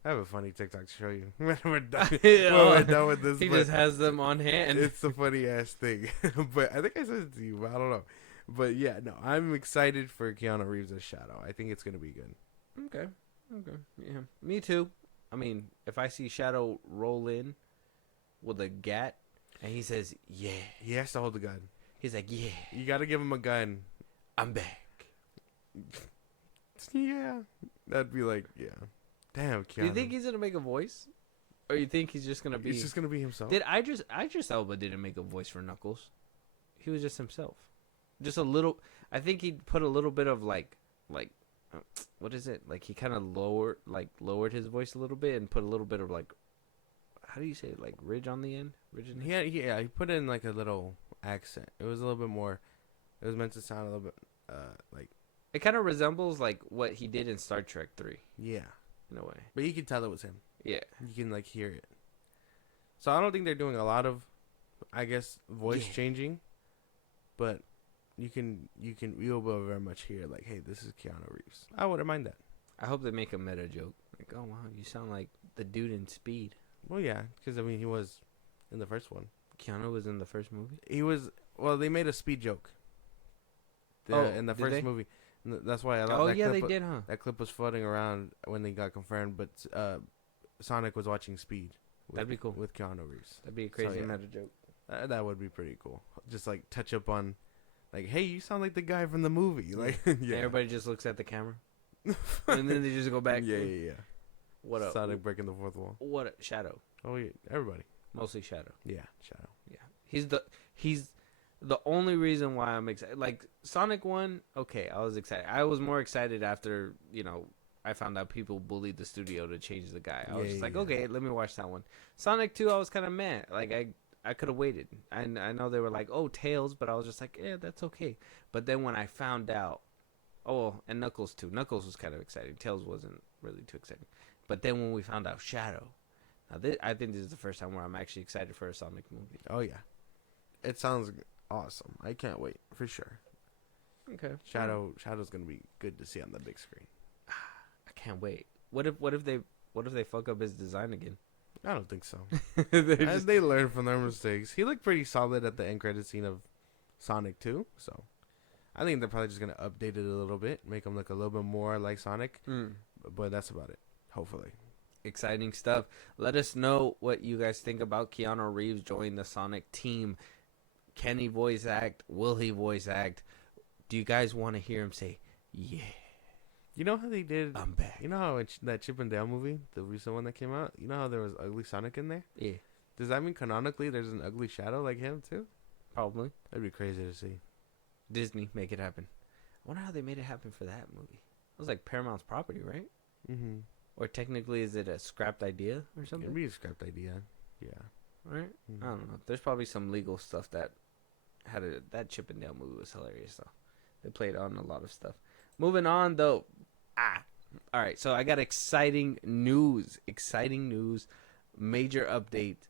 I have a funny TikTok to show you when we're done, with this. He just has them on hand. It's a funny ass thing. But I think I said it to you, but I don't know. But yeah, no, I'm excited for Keanu Reeves as Shadow. I think it's going to be good. Okay. Yeah. Me too. I mean, if I see Shadow roll in with a gat and he says, yeah. He has to hold the gun. He's like, yeah. You got to give him a gun. I'm back. Yeah. That'd be like, yeah. Damn, Keanu. Do you think he's going to make a voice? Or you think he's just going to be... He's just going to be himself. Did Idris Elba didn't make a voice for Knuckles. He was just himself. Just a little... I think he put a little bit of like what is it? Like he kind of lowered his voice a little bit and put a little bit of like, how do you say it? Like ridge on the end? Yeah, he put in like a little accent. It was a little bit more, it was meant to sound a little bit like. It kind of resembles like what he did in Star Trek 3. Yeah. In a way. But you can tell it was him. Yeah. You can like hear it. So I don't think they're doing a lot of, I guess, voice changing, but you'll very much hear like, hey, this is Keanu Reeves. I wouldn't mind that. I hope they make a meta joke. Like, oh wow, you sound like the dude in Speed. Well, yeah, because I mean he was in the first one. Keanu was in the first movie. He was. Well, they made a Speed joke. In the first movie. That's why I love that clip. They did, huh? That clip was floating around when they got confirmed, but Sonic was watching Speed. That'd be cool. With Keanu Reeves. That'd be a crazy meta joke. That would be pretty cool. Just like touch up on, like, hey, you sound like the guy from the movie. Like, yeah. Everybody just looks at the camera, and then they just go back. Yeah. What up? Sonic breaking the fourth wall. What up? Shadow. Oh yeah, everybody. Mostly Shadow. Yeah, Shadow. Yeah, he's the only reason why I'm excited. Like Sonic 1, okay, I was excited. I was more excited after I found out people bullied the studio to change the guy. I was just like, okay, let me watch that one. Sonic 2, I was kind of mad. Like I could have waited. I know they were like, oh, Tails, but I was just like, yeah, that's okay. But then when I found out, and Knuckles too. Knuckles was kind of exciting. Tails wasn't really too exciting. But then when we found out Shadow, I think this is the first time where I'm actually excited for a Sonic movie. Oh yeah, it sounds awesome. I can't wait for sure. Okay. Shadow's gonna be good to see on the big screen. I can't wait. What if they fuck up his design again? I don't think so. They learn from their mistakes. He looked pretty solid at the end credit scene of Sonic 2, so I think they're probably just gonna update it a little bit, make him look a little bit more like Sonic. But that's about it. Hopefully. Exciting stuff. Let us know what you guys think about Keanu Reeves joining the Sonic team. Can he voice act? Will he voice act? Do you guys want to hear him say, yeah? You know how they did? I'm back. You know how that Chip and Dale movie, the recent one that came out, you know how there was ugly Sonic in there? Yeah. Does that mean canonically there's an ugly Shadow like him too? Probably. That'd be crazy to see. Disney, make it happen. I wonder how they made it happen for that movie. It was like Paramount's property, right? Mm-hmm. Or technically, is it a scrapped idea or something? It'd be a scrapped idea. Yeah. Right? Mm-hmm. I don't know. There's probably some legal stuff that that Chip and Dale movie was hilarious, though. They played on a lot of stuff. Moving on, though. All right. So I got exciting news. Major update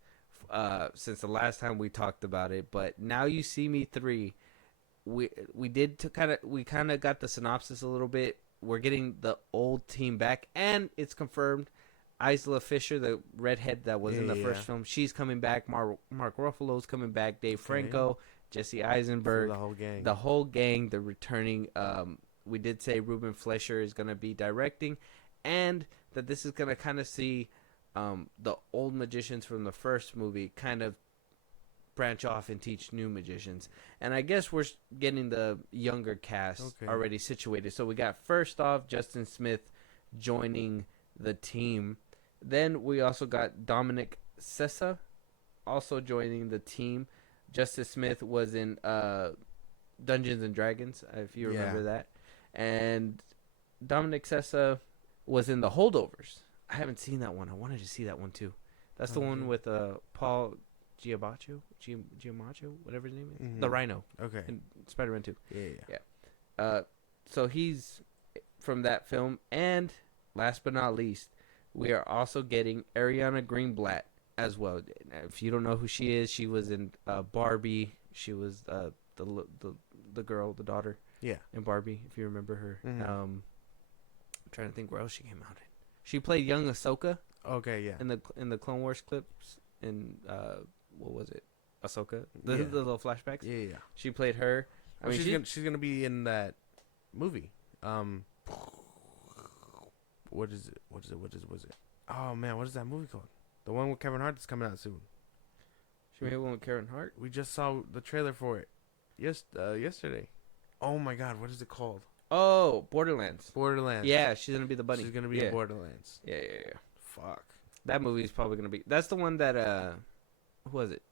since the last time we talked about it. But Now You See Me 3. We kind of got the synopsis a little bit. We're getting the old team back, and it's confirmed. Isla Fisher, the redhead that was in the first film, she's coming back. Mark Ruffalo's coming back. Dave Franco, Jesse Eisenberg, the whole gang. They're returning. We did say Ruben Fleischer is going to be directing, and that this is going to kind of see the old magicians from the first movie kind of branch off and teach new magicians. And I guess we're getting the younger cast already situated. So we got, first off, Justin Smith joining the team. Then we also got Dominic Sessa also joining the team. Justice Smith was in Dungeons and Dragons, if you remember that. And Dominic Sessa was in The Holdovers. I haven't seen that one. I wanted to see that one too. That's the one with Paul Giamaccio, whatever his name is. Mm-hmm. The Rhino. Okay. In Spider-Man 2. Yeah. So he's from that film. And last but not least, we are also getting Ariana Greenblatt as well. If you don't know who she is, she was in Barbie. She was the girl, the daughter. Yeah. In Barbie, if you remember her. Mm-hmm. I'm trying to think where else she came out in. She played young Ahsoka. Okay, yeah. In the Clone Wars clips. In what was it? Ahsoka. The little flashbacks. Yeah. She played her. I mean, she's gonna be in that movie. What is it? Oh man, what is that movie called? The one with Kevin Hart that's coming out soon. She made one with Kevin Hart. We just saw the trailer for it. Yesterday. Oh my God, what is it called? Oh, Borderlands. Yeah, she's gonna be the bunny. She's gonna be in Borderlands. Yeah. Fuck. That movie is probably gonna be. That's the one that who was it?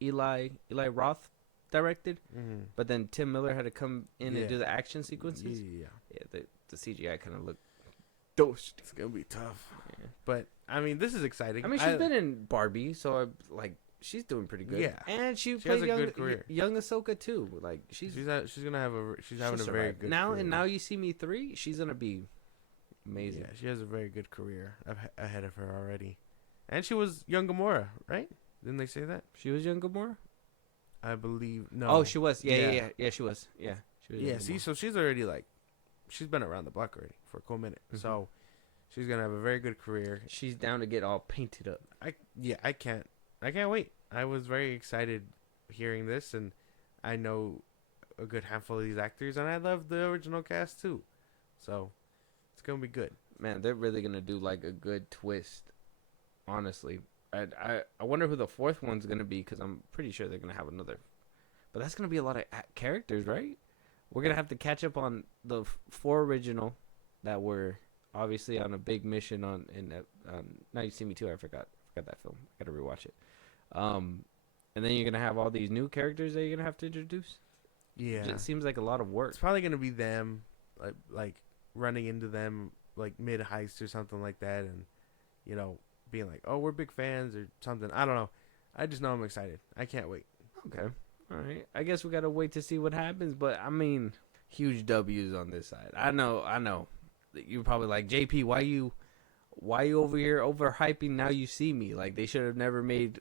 Eli Roth directed. Mm-hmm. But then Tim Miller had to come in and do the action sequences. Yeah. The CGI kind of looked dosed. It's gonna be tough. Yeah. But I mean, this is exciting. I mean, she's been in Barbie, so she's doing pretty good. Yeah, and she has played a good career. Young Ahsoka too. Like she's having a very good now. career. And Now You See Me 3, she's gonna be amazing. Yeah, she has a very good career ahead of her already. And she was young Gamora, right? Didn't they say that? She was young Gamora? I believe no. Oh, she was. Yeah, she was. Yeah. She was see, so she's already she's been around the block already for a cool minute. Mm-hmm. So she's gonna have a very good career. She's down to get all painted up. I can't wait. I was very excited hearing this, and I know a good handful of these actors, and I love the original cast too. So it's gonna be good. Man, they're really gonna do a good twist. Honestly, I wonder who the fourth one's gonna be, because I'm pretty sure they're gonna have another. But that's gonna be a lot of characters, right? We're gonna have to catch up on the 4 original that were obviously on a big mission on Now You See Me Too. I forgot that film. I gotta rewatch it. And then you're gonna have all these new characters that you're gonna have to introduce. Yeah, it seems like a lot of work. It's probably gonna be them, like running into them mid heist or something like that, and being like, "Oh, we're big fans" or something. I don't know. I just know I'm excited. I can't wait. Okay, all right. I guess we gotta wait to see what happens. But I mean, huge W's on this side. I know. You're probably like, JP, why you over here overhyping Now You See Me? Like, they should have never made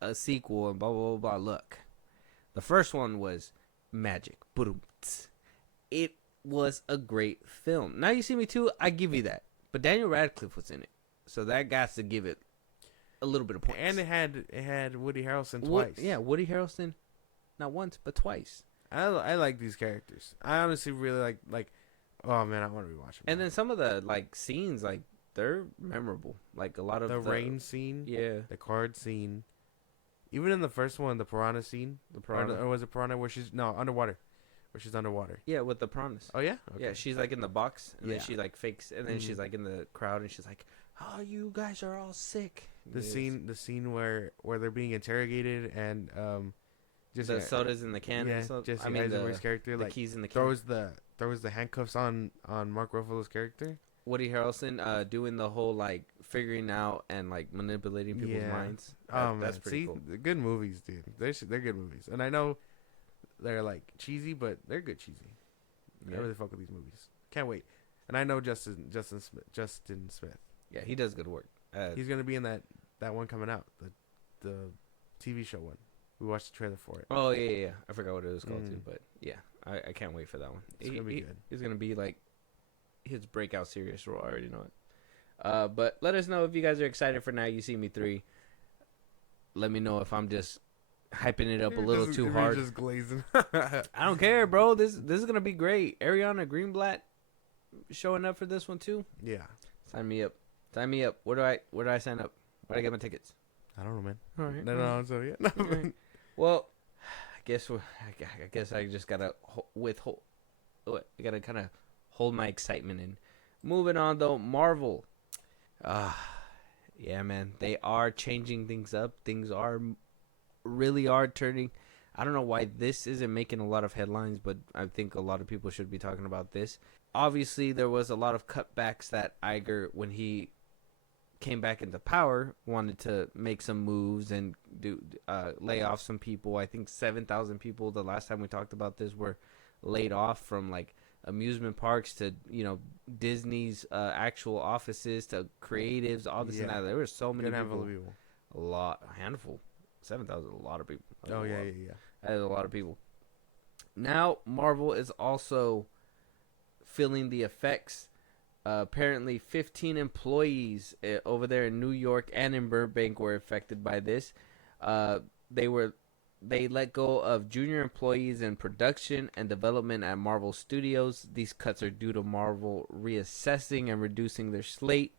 a sequel and blah blah blah. Look, the first one was magic. It was a great film. Now You See Me Too, I give you that. But Daniel Radcliffe was in it, so that got to give it a little bit of points. And it had Woody Harrelson twice. Woody Harrelson, not once but twice. I like these characters. I honestly really like. Oh man, I want to rewatch them. And then some of the like scenes, like they're memorable. Like a lot of the rain scene, yeah, the card scene, even in the first one, the piranha scene, or was it piranha where she's underwater, where she's underwater? Yeah, with the piranhas. Oh yeah, okay. Yeah, she's like in the box, and then she like fakes, and then Mm-hmm. she's like in the crowd, and she's like, "Oh, you guys are all sick." The scene where they're being interrogated and just the sodas in the can. Yeah, Jesse Eisenberg's character like keys in the can. throws the handcuffs on Mark Ruffalo's character. Woody Harrelson doing the whole like figuring out and like manipulating people's minds. That's pretty cool. Good movies, dude. They're good movies, and I know they're like cheesy, but they're good cheesy. I really fuck with these movies. Can't wait. And I know Justin Smith. Yeah, he does good work. He's gonna be in that one coming out, the TV show one. We watched the trailer for it. Oh yeah. I forgot what it was called too, but yeah, I can't wait for that one. It's gonna be good. He's gonna be like his breakout serious role. I already know it. But let us know if you guys are excited for Now You See Me 3. Let me know if I'm just hyping it up a little too hard. Just glazing. I don't care, bro. This is gonna be great. Ariana Greenblatt showing up for this one too. Yeah. Sign me up. Where do I sign up? Where do I get my tickets? I don't know, man. All right. No. So yeah. No. Right. Well, I guess I just gotta withhold. I gotta kind of hold my excitement in. Moving on though, Marvel. Yeah, man, they are changing things up. Things really are turning. I don't know why this isn't making a lot of headlines, but I think a lot of people should be talking about this. Obviously, there was a lot of cutbacks that Iger, when he came back into power, wanted to make some moves and lay off some people. I think 7,000 people the last time we talked about this were laid off, from like amusement parks to Disney's actual offices to creatives, all this and that. There were so many people. A handful. 7,000 a lot of people. Oh yeah. That is a lot of people. Now Marvel is also feeling the effects. Apparently 15 employees over there in New York and in Burbank were affected by this. They let go of junior employees in production and development at Marvel Studios. These cuts are due to Marvel reassessing and reducing their slate.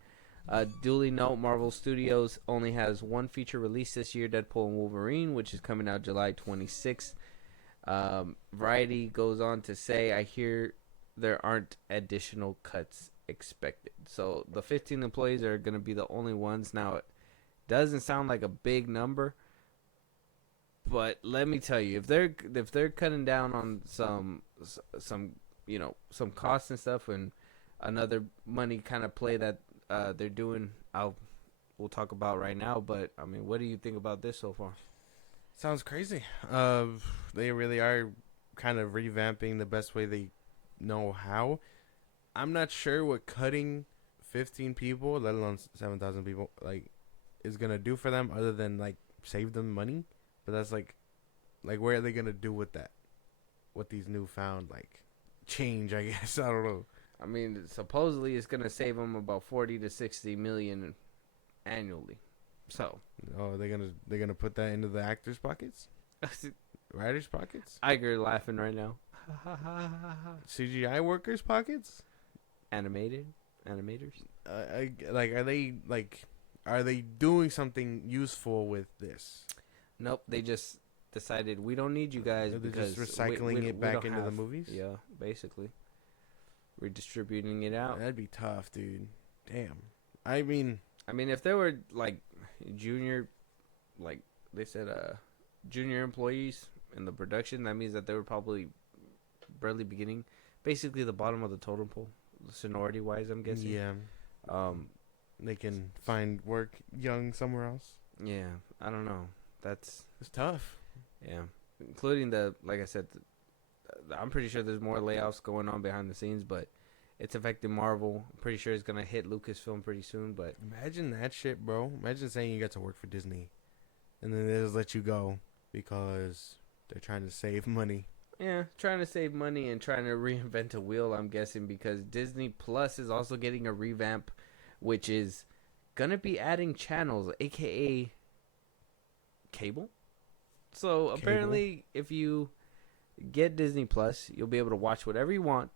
Duly note, Marvel Studios only has one feature release this year, Deadpool and Wolverine, which is coming out July 26th. Variety goes on to say, I hear there aren't additional cuts expected. So the 15 employees are going to be the only ones. Now, it doesn't sound like a big number, but let me tell you, if they're cutting down on some costs and stuff, and another money kind of play that they're doing, we'll talk about right now. But I mean, what do you think about this so far? Sounds crazy. They really are kind of revamping the best way they know how. I'm not sure what cutting 15 people, let alone 7,000 people, like, is gonna do for them, other than like save them money. But that's like where are they gonna do with that? With these newfound like change, I guess. I don't know. I mean, supposedly it's gonna save them about 40 to 60 million annually. So, they're gonna put that into the actors' pockets, writers' pockets. Iger laughing right now. CGI workers' pockets. Animators. Are they doing something useful with this? Nope, they just decided we don't need you guys. They're because just recycling it back into the movies. Yeah, basically redistributing it out. That'd be tough, dude. Damn. I mean, if there were like junior, like they said, junior employees in the production, that means that they were probably barely beginning, basically the bottom of the totem pole, seniority wise. I'm guessing. Yeah. They can find work young somewhere else. Yeah, I don't know. It's tough. Yeah, including like I said, I'm pretty sure there's more layoffs going on behind the scenes, but it's affecting Marvel. I'm pretty sure it's gonna hit Lucasfilm pretty soon. But imagine that shit, bro. Imagine saying you got to work for Disney, and then they just let you go because they're trying to save money. Yeah, trying to save money and trying to reinvent a wheel, I'm guessing, because Disney Plus is also getting a revamp, which is gonna be adding channels, aka cable. So apparently, if you get Disney Plus. You'll be able to watch whatever you want,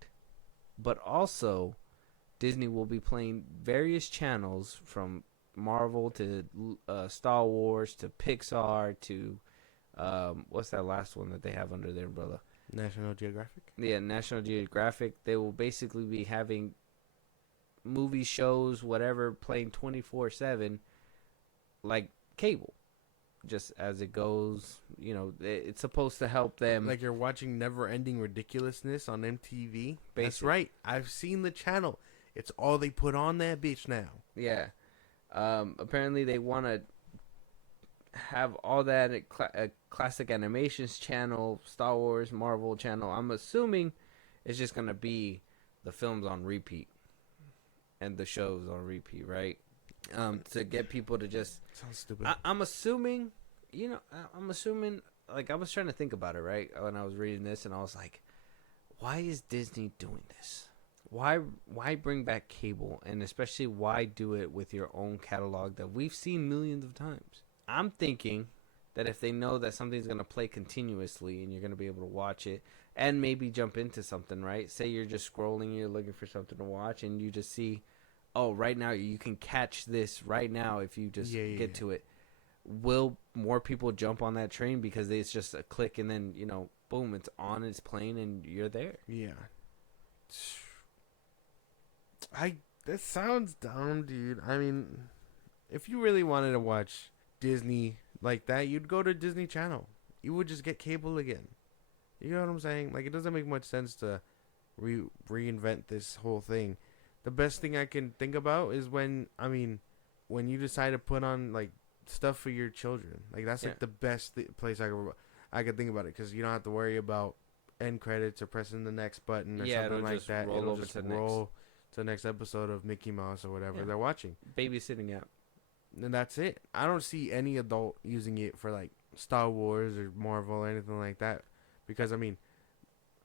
but also Disney will be playing various channels from Marvel to Star Wars to Pixar to what's that last one that they have under their umbrella? National Geographic. Yeah, National Geographic. They will basically be having movie shows, whatever, playing 24/7, like cable, just as it goes. You know, it's supposed to help them. Like you're watching Never-Ending Ridiculousness on MTV. That's Basic. right. I've seen the channel. It's all they put on that bitch now. Yeah. Apparently they want to have all that classic animations channel, Star Wars, Marvel channel. I'm assuming it's just gonna be the films on repeat and the shows on repeat, right? To get people to just sounds stupid. I'm assuming, I'm assuming. Like I was trying to think about it, right, when I was reading this, and I was like, why is Disney doing this? Why bring back cable, and especially why do it with your own catalog that we've seen millions of times? I'm thinking that if they know that something's going to play continuously and you're going to be able to watch it and maybe jump into something, right? Say you're just scrolling, you're looking for something to watch, and you just see, oh, right now you can catch this right now if you just get to it. Will more people jump on that train because it's just a click and then, boom, it's on, it's playing, and you're there? Yeah. That sounds dumb, dude. I mean, if you really wanted to watch Disney like that, you'd go to Disney Channel. You would just get cable again. You know what I'm saying? Like, it doesn't make much sense to reinvent this whole thing. The best thing I can think about is when you decide to put on, like, stuff for your children. Like, that's, like, the best place I could think about it, because you don't have to worry about end credits or pressing the next button or something like that. It'll just roll to the next episode of Mickey Mouse or whatever they're watching. Babysitting app. And that's it. I don't see any adult using it for, like, Star Wars or Marvel or anything like that. Because, I mean,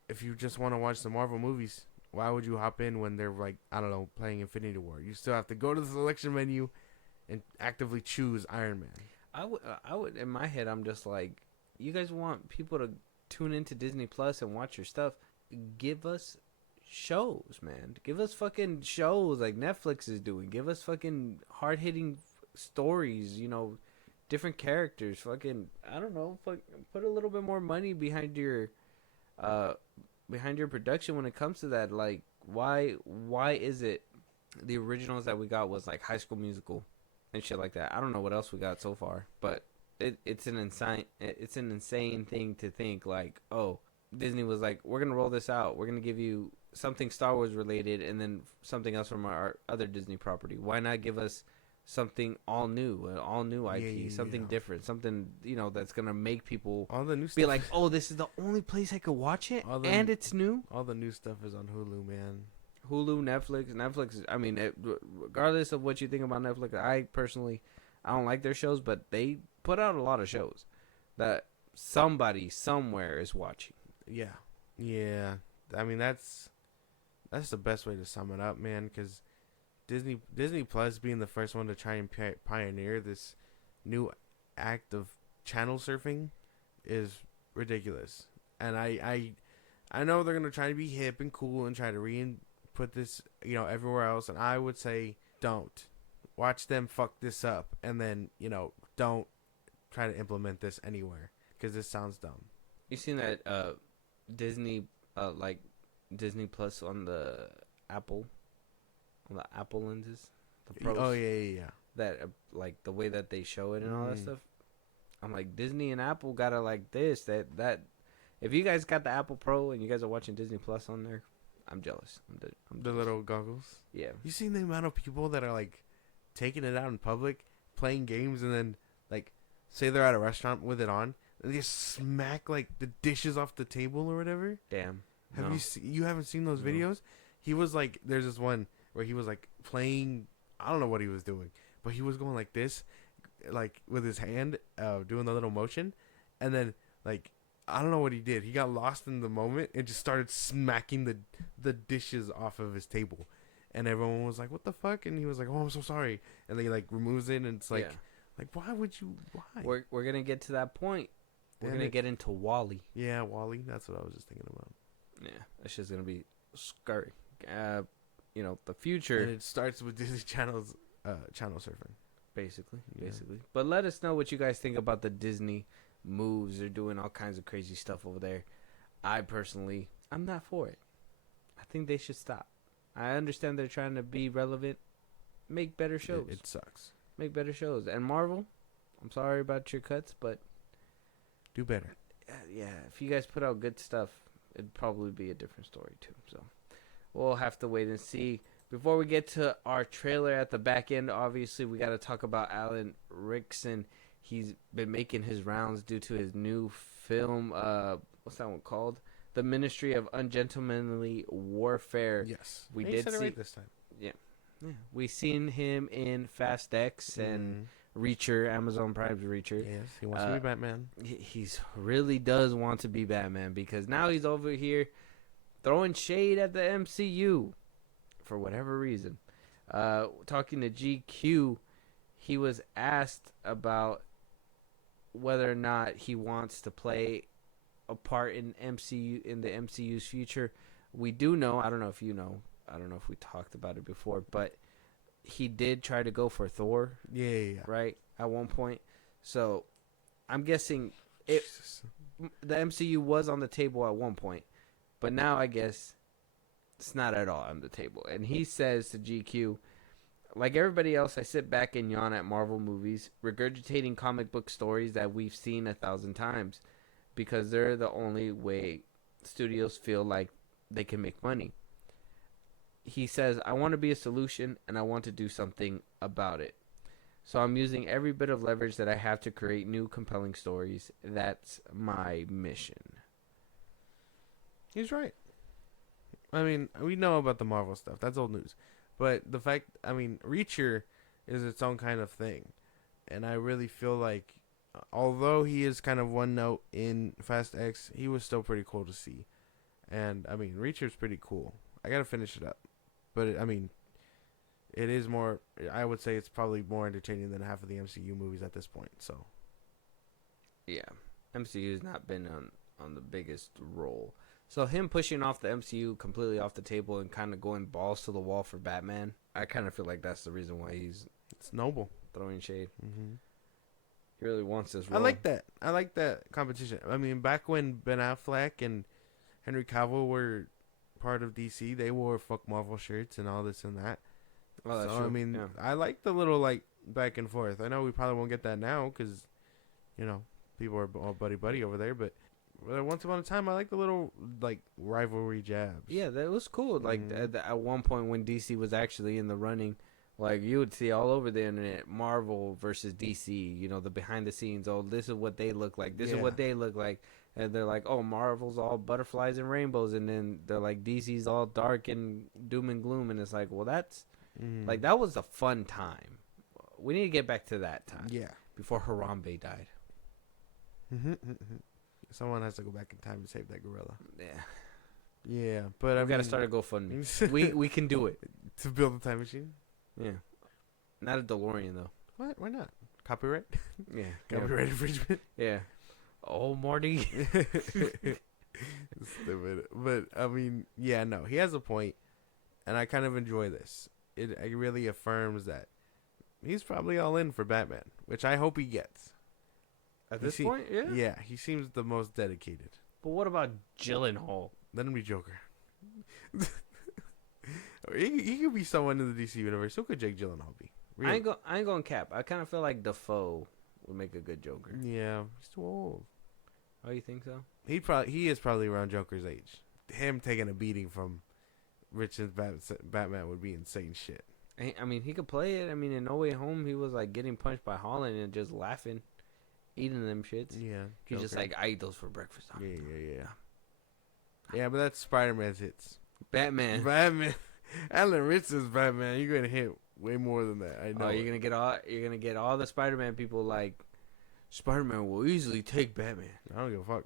if you just want to watch the Marvel movies, why would you hop in when they're, like, I don't know, playing Infinity War? You still have to go to the selection menu and actively choose Iron Man. I would, in my head, I'm just like, you guys want people to tune into Disney Plus and watch your stuff? Give us shows, man. Give us fucking shows like Netflix is doing. Give us fucking hard-hitting stories, different characters. Fucking, I don't know, put a little bit more money behind your production when it comes to that. Like, why is it the originals that we got was like High School Musical and shit like that? I don't know what else we got so far, but it's an insane thing to think, like, oh, Disney was like, we're gonna roll this out, we're gonna give you something Star Wars related and then something else from our other Disney property. Why not give us something all new, an all new IP, something different, something that's gonna make people all the new be like, oh, this is the only place I could watch it, and it's new. All the new stuff is on Hulu, man. Hulu, Netflix. I mean, regardless of what you think about Netflix, I don't like their shows, but they put out a lot of shows that somebody somewhere is watching. Yeah. I mean, that's the best way to sum it up, man, because Disney Plus being the first one to try and pioneer this new act of channel surfing is ridiculous. And I know they're gonna try to be hip and cool and try to put this everywhere else, and I would say don't watch them fuck this up, and then don't try to implement this anywhere, because this sounds dumb. You seen that Disney Disney Plus on the Apple lenses, the Pros? Oh yeah. That like the way that they show it and all that stuff. I'm like, Disney and Apple gotta like this that. If you guys got the Apple Pro and you guys are watching Disney Plus on there, I'm jealous. I'm the little goggles. Yeah. You seen the amount of people that are like taking it out in public, playing games, and then like say they're at a restaurant with it on, and they just smack like the dishes off the table or whatever? Damn. You haven't seen those videos? He was like, there's this one where he was like playing, I don't know what he was doing, but he was going like this, like with his hand, doing the little motion, and then like, I don't know what he did. He got lost in the moment and just started smacking the dishes off of his table. And everyone was like, what the fuck? And he was like, oh, I'm so sorry. And then he like removes it, and it's like, like, why would you, why? We're going to get to that point We're going to get into Wall-E. Yeah, Wall-E. That's what I was just thinking about. Yeah, that's just going to be scary. You know, the future. And it starts with Disney Channel's channel surfing. Basically. But let us know what you guys think about the Disney moves. They're doing all kinds of crazy stuff over there. I'm not for it. I think they should stop. I understand they're trying to be relevant. Make better shows. It sucks. Make better shows. And Marvel, I'm sorry about your cuts, but do better. Yeah, if you guys put out good stuff, it'd probably be a different story too. So we'll have to wait and see. Before we get to our trailer at the back end, obviously we got to talk about Alan Rickson. He's been making his rounds due to his new film. What's that one called? The Ministry of Ungentlemanly Warfare. Yes, we did see right this time. Yeah, we seen him in Fast X and Reacher, Amazon Prime's Reacher. Yes, he wants to be Batman. He's really does want to be Batman because now he's over here throwing shade at the MCU for whatever reason. Talking to GQ, he was asked about whether or not he wants to play a part in the MCU's future. We do know, I don't know if you know, I don't know if we talked about it before, but he did try to go for Thor. Yeah. Right? At one point. So, I'm guessing the MCU was on the table at one point. But now, I guess, it's not at all on the table. And he says to GQ, like everybody else, I sit back and yawn at Marvel movies, regurgitating comic book stories that we've seen 1,000 times. Because they're the only way studios feel like they can make money. He says, I want to be a solution and I want to do something about it. So I'm using every bit of leverage that I have to create new compelling stories. That's my mission. He's right. I mean, we know about the Marvel stuff. That's old news. But the fact, I mean, Reacher is its own kind of thing. And I really feel like, although he is kind of one note in Fast X, he was still pretty cool to see. And, I mean, Reacher's pretty cool. I got to finish it up. But, it is more, I would say it's probably more entertaining than half of the MCU movies at this point, so. Yeah. MCU's not been on the biggest role. So him pushing off the MCU completely off the table and kind of going balls to the wall for Batman, I kind of feel like that's the reason why it's noble. Throwing shade. Mm-hmm. He really wants this role. I like that competition. I mean, back when Ben Affleck and Henry Cavill were part of DC, they wore fuck Marvel shirts and all this and that. Oh, that's so, true. I mean, yeah. I like the little, like, back and forth. I know we probably won't get that now because, people are all buddy-buddy over there. But once upon a time, I like the little, like, rivalry jabs. Yeah, that was cool. Like, at one point when DC was actually in the running, like, you would see all over the internet, Marvel versus DC, the behind the scenes. Oh, this is what they look like. This is what they look like. And they're like, oh, Marvel's all butterflies and rainbows. And then they're like, DC's all dark and doom and gloom. And it's like, well, that's, like, that was a fun time. We need to get back to that time. Yeah. Before Harambe died. Someone has to go back in time to save that gorilla. Yeah. Yeah, but we got to start a GoFundMe. we can do it. To build a time machine? Yeah. Not a DeLorean, though. What? Why not? Copyright? Yeah. Copyright infringement? Yeah. Oh, Marty. Stupid. But, I mean, yeah, no. He has a point, and I kind of enjoy this. It really affirms that he's probably all in for Batman, which I hope he gets. At this point, yeah? Yeah, he seems the most dedicated. But what about Gyllenhaal? Let him be Joker. He could be someone in the DC universe. Who could Jake Gyllenhaal be? Really? I ain't going cap. I kind of feel like Dafoe would make a good Joker. Yeah, he's too old. Oh, you think so? He is probably around Joker's age. Him taking a beating from Richard's Batman would be insane shit. I mean, he could play it. I mean, in No Way Home, he was like getting punched by Holland and just laughing, eating them shits. Yeah, he's just like, I eat those for breakfast. Yeah. Yeah, but that's Spider-Man's hits. Batman. Alan Rickson's Batman. You're gonna hit way more than that. I know. You're gonna get all the Spider-Man people like, Spider-Man will easily take Batman. I don't give a fuck.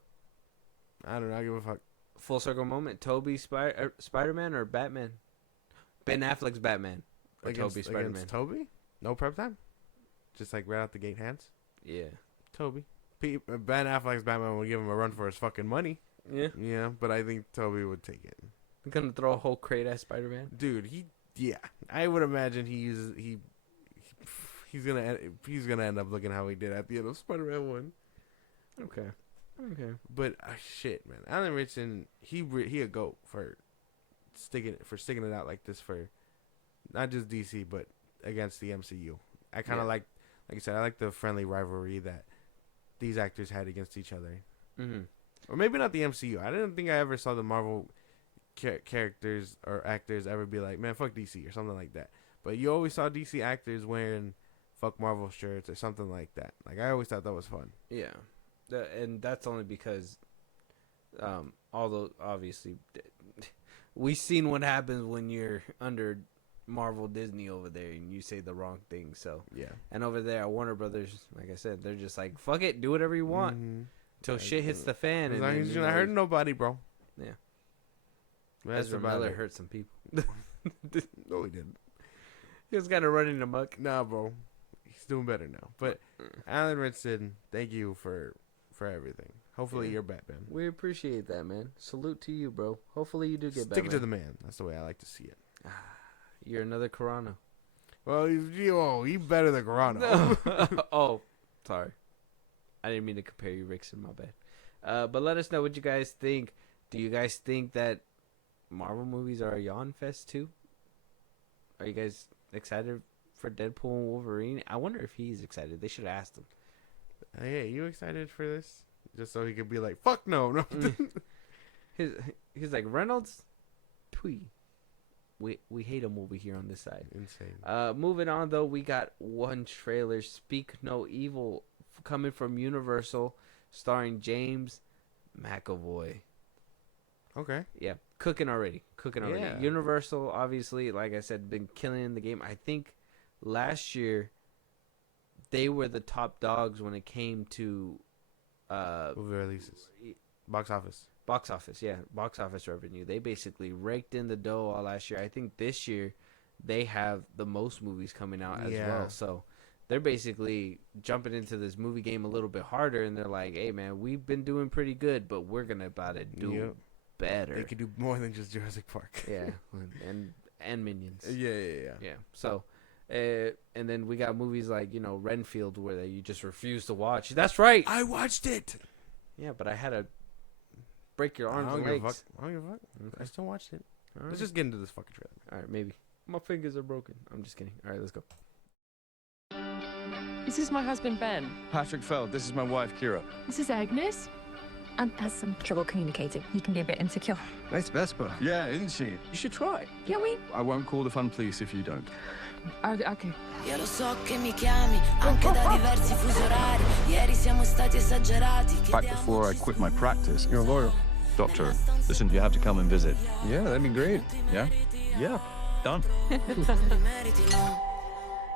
I do not give a fuck. Full circle moment. Toby Spider-Man or Batman? Ben Affleck's Batman. Or Toby Spider-Man. Toby? No prep time? Just like right out the gate hands? Yeah. Toby. Ben Affleck's Batman would give him a run for his fucking money. Yeah. Yeah, but I think Toby would take it. You're gonna throw a whole crate at Spider-Man? Dude, I would imagine he's gonna end up looking how he did at the end of Spider-Man 1. Okay. But shit, man, Alan Ritchson, he a goat for sticking it out like this for not just DC but against the MCU. I kind of like I said, I like the friendly rivalry that these actors had against each other. Mm-hmm. Or maybe not the MCU. I didn't think I ever saw the Marvel characters or actors ever be like, man, fuck DC or something like that. But you always saw DC actors wearing fuck Marvel shirts or something like that. Like, I always thought that was fun. Yeah. And that's only because, although obviously, we've seen what happens when you're under Marvel Disney over there and you say the wrong thing. So yeah. And over there at Warner Brothers, like I said, they're just like, fuck it, do whatever you want until shit hits the fan. As long as you're not hurting nobody, bro. Yeah. Ezra Miller hurt some people. No, he didn't. He was kind of running amok. Nah, bro. He's doing better now. But Alan Ritchson, thank you for everything. Hopefully you're Batman. We appreciate that, man. Salute to you, bro. Hopefully you do get Batman. Stick it to the man. That's the way I like to see it. You're another Carano. Well, he's better than Carano. No. Oh, sorry. I didn't mean to compare you, Rickson. My bad. But let us know what you guys think. Do you guys think that Marvel movies are a yawn fest too? Are you guys excited for Deadpool and Wolverine? I wonder if he's excited. They should have asked him. Hey, you excited for this? Just so he could be like, fuck no. He's like, Reynolds? Twee. We hate him over here on this side. Insane. Moving on, though, we got one trailer, Speak No Evil, coming from Universal, starring James McAvoy. Okay. Yeah, cooking already. Yeah. Universal, obviously, like I said, been killing the game. I think last year they were the top dogs when it came to movie releases, box office. Box office revenue. They basically raked in the dough all last year. I think this year they have the most movies coming out as well. So they're basically jumping into this movie game a little bit harder, and they're like, hey, man, we've been doing pretty good, but we're going to about to do better. They could do more than just Jurassic Park. Yeah, and Minions. Yeah. So, and then we got movies like, Renfield, where you just refuse to watch. That's right. I watched it. Yeah, but I had to break your arms and legs. I don't give a fuck. Okay. I still watched it. All right. Let's just get into this fucking trailer. All right, maybe. My fingers are broken. I'm just kidding. All right, let's go. This is my husband, Ben. Patrick Feld. This is my wife, Kira. This is Agnes. Ant has some trouble communicating. He can be a bit insecure. Nice Vespa. Yeah, isn't she? You should try. Can we? I won't call the fun police if you don't. Okay. Back before I quit my practice. You're a lawyer. Doctor, listen, you have to come and visit. Yeah, that'd be great. Yeah? Yeah. Done.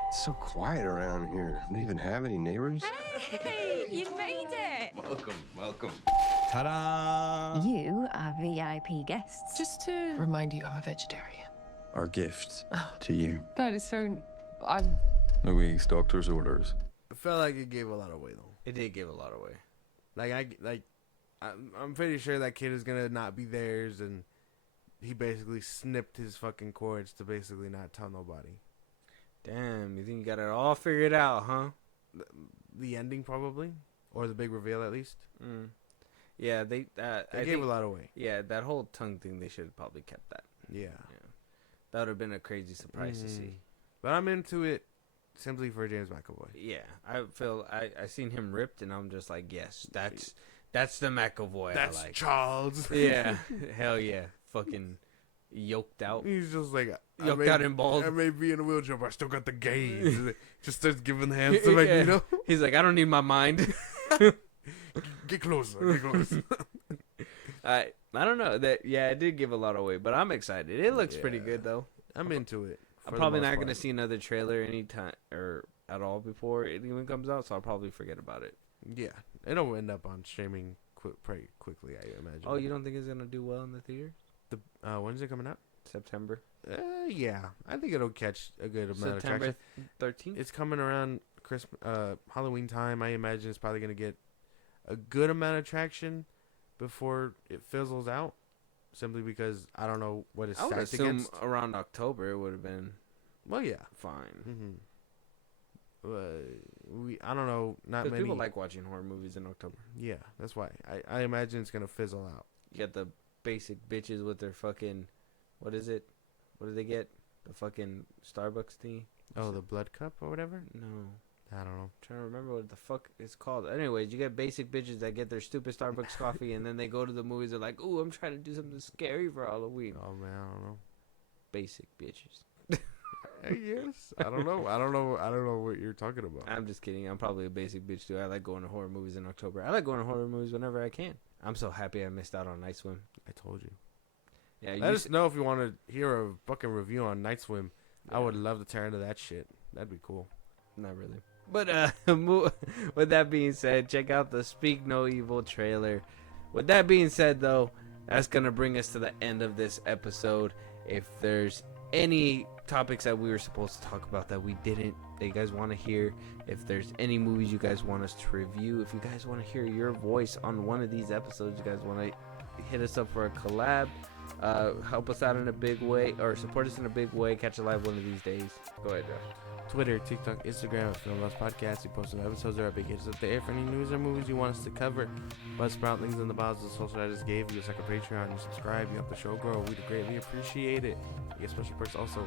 It's so quiet around here. Don't even have any neighbors. Hey, you made it! Welcome. Ta-da! You are VIP guests. Just to remind you, I'm a vegetarian. Our gift to you. That is so... Louise, doctor's orders. I felt like it gave a lot away, though. It did give a lot away. I'm pretty sure that kid is gonna not be theirs, and he basically snipped his fucking cords to basically not tell nobody. Damn, you think you got it all figured out, huh? The ending, probably, or the big reveal, at least. Yeah, they gave a lot away. Yeah, that whole tongue thing, they should have probably kept that. Yeah. That would have been a crazy surprise to see. But I'm into it simply for James McAvoy. Yeah, I seen him ripped, and I'm just like, yes, that's the McAvoy that's I like. Charles. Yeah, hell yeah, fucking yoked out. He's just like yoked out and bald. I may be in a wheelchair, but I still got the gaze. Just starts giving the hands to He's like, I don't need my mind. Get closer. I don't know it did give a lot away, but I'm excited. It looks pretty good though. I'm into it. I'm probably not going to see another trailer anytime or at all before it even comes out, so I'll probably forget about it. Yeah, it'll end up on streaming pretty quickly, I imagine. Oh, you don't think it's going to do well in the theater? When's it coming out? September. Yeah, I think it'll catch a good amount of traction. September 13th. It's coming around Halloween time. I imagine it's probably going to get a good amount of traction before it fizzles out. Simply because I don't know what it's I would stacked assume against. around October it would have been Well, yeah. fine. I don't know. Not many people like watching horror movies in October. Yeah, that's why. I imagine it's gonna fizzle out. You got the basic bitches with their fucking, what is it? What do they get? The fucking Starbucks thing? Oh, the blood cup or whatever? No. I don't know. I'm trying to remember what the fuck it's called. Anyways, you get basic bitches that get their stupid Starbucks coffee and then they go to the movies. They're like, ooh, I'm trying to do something scary for Halloween. Oh man, I don't know. Basic bitches. Yes. I don't know. I don't know what you're talking about. I'm just kidding. I'm probably a basic bitch too. I like going to horror movies in October. I like going to horror movies whenever I can. I'm so happy I missed out on Night Swim. I told you. Yeah, Let us know if you want to hear a fucking review on Night Swim. Yeah. I would love to tear into that shit. That'd be cool. Not really. But with that being said, check out the Speak No Evil trailer. With that being said, though, that's going to bring us to the end of this episode. If there's any topics that we were supposed to talk about that we didn't, that you guys want to hear, if there's any movies you guys want us to review, if you guys want to hear your voice on one of these episodes, you guys want to hit us up for a collab, help us out in a big way, or support us in a big way, catch a live one of these days. Go ahead, Josh. Twitter, TikTok, Instagram at FIlmBros Podcast. We post some episodes or big hits up there. For any news or movies you want us to cover, Buzzsprout, links in the bios of the social I just gave you. It's like a Patreon. You subscribe, you help the show grow. We'd greatly appreciate it. You get special perks also.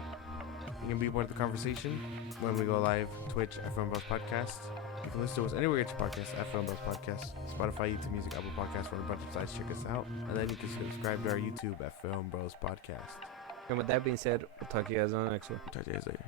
You can be part of the conversation when we go live. Twitch at FIlmBros Podcast. You can listen to us anywhere you get your podcast at FIlmBros Podcast. Spotify, YouTube Music, Apple Podcasts, for a bunch of sites. Check us out. And then you can subscribe to our YouTube at FIlmBros Podcast. And with that being said, we'll talk to you guys on the next one. Talk to you guys later.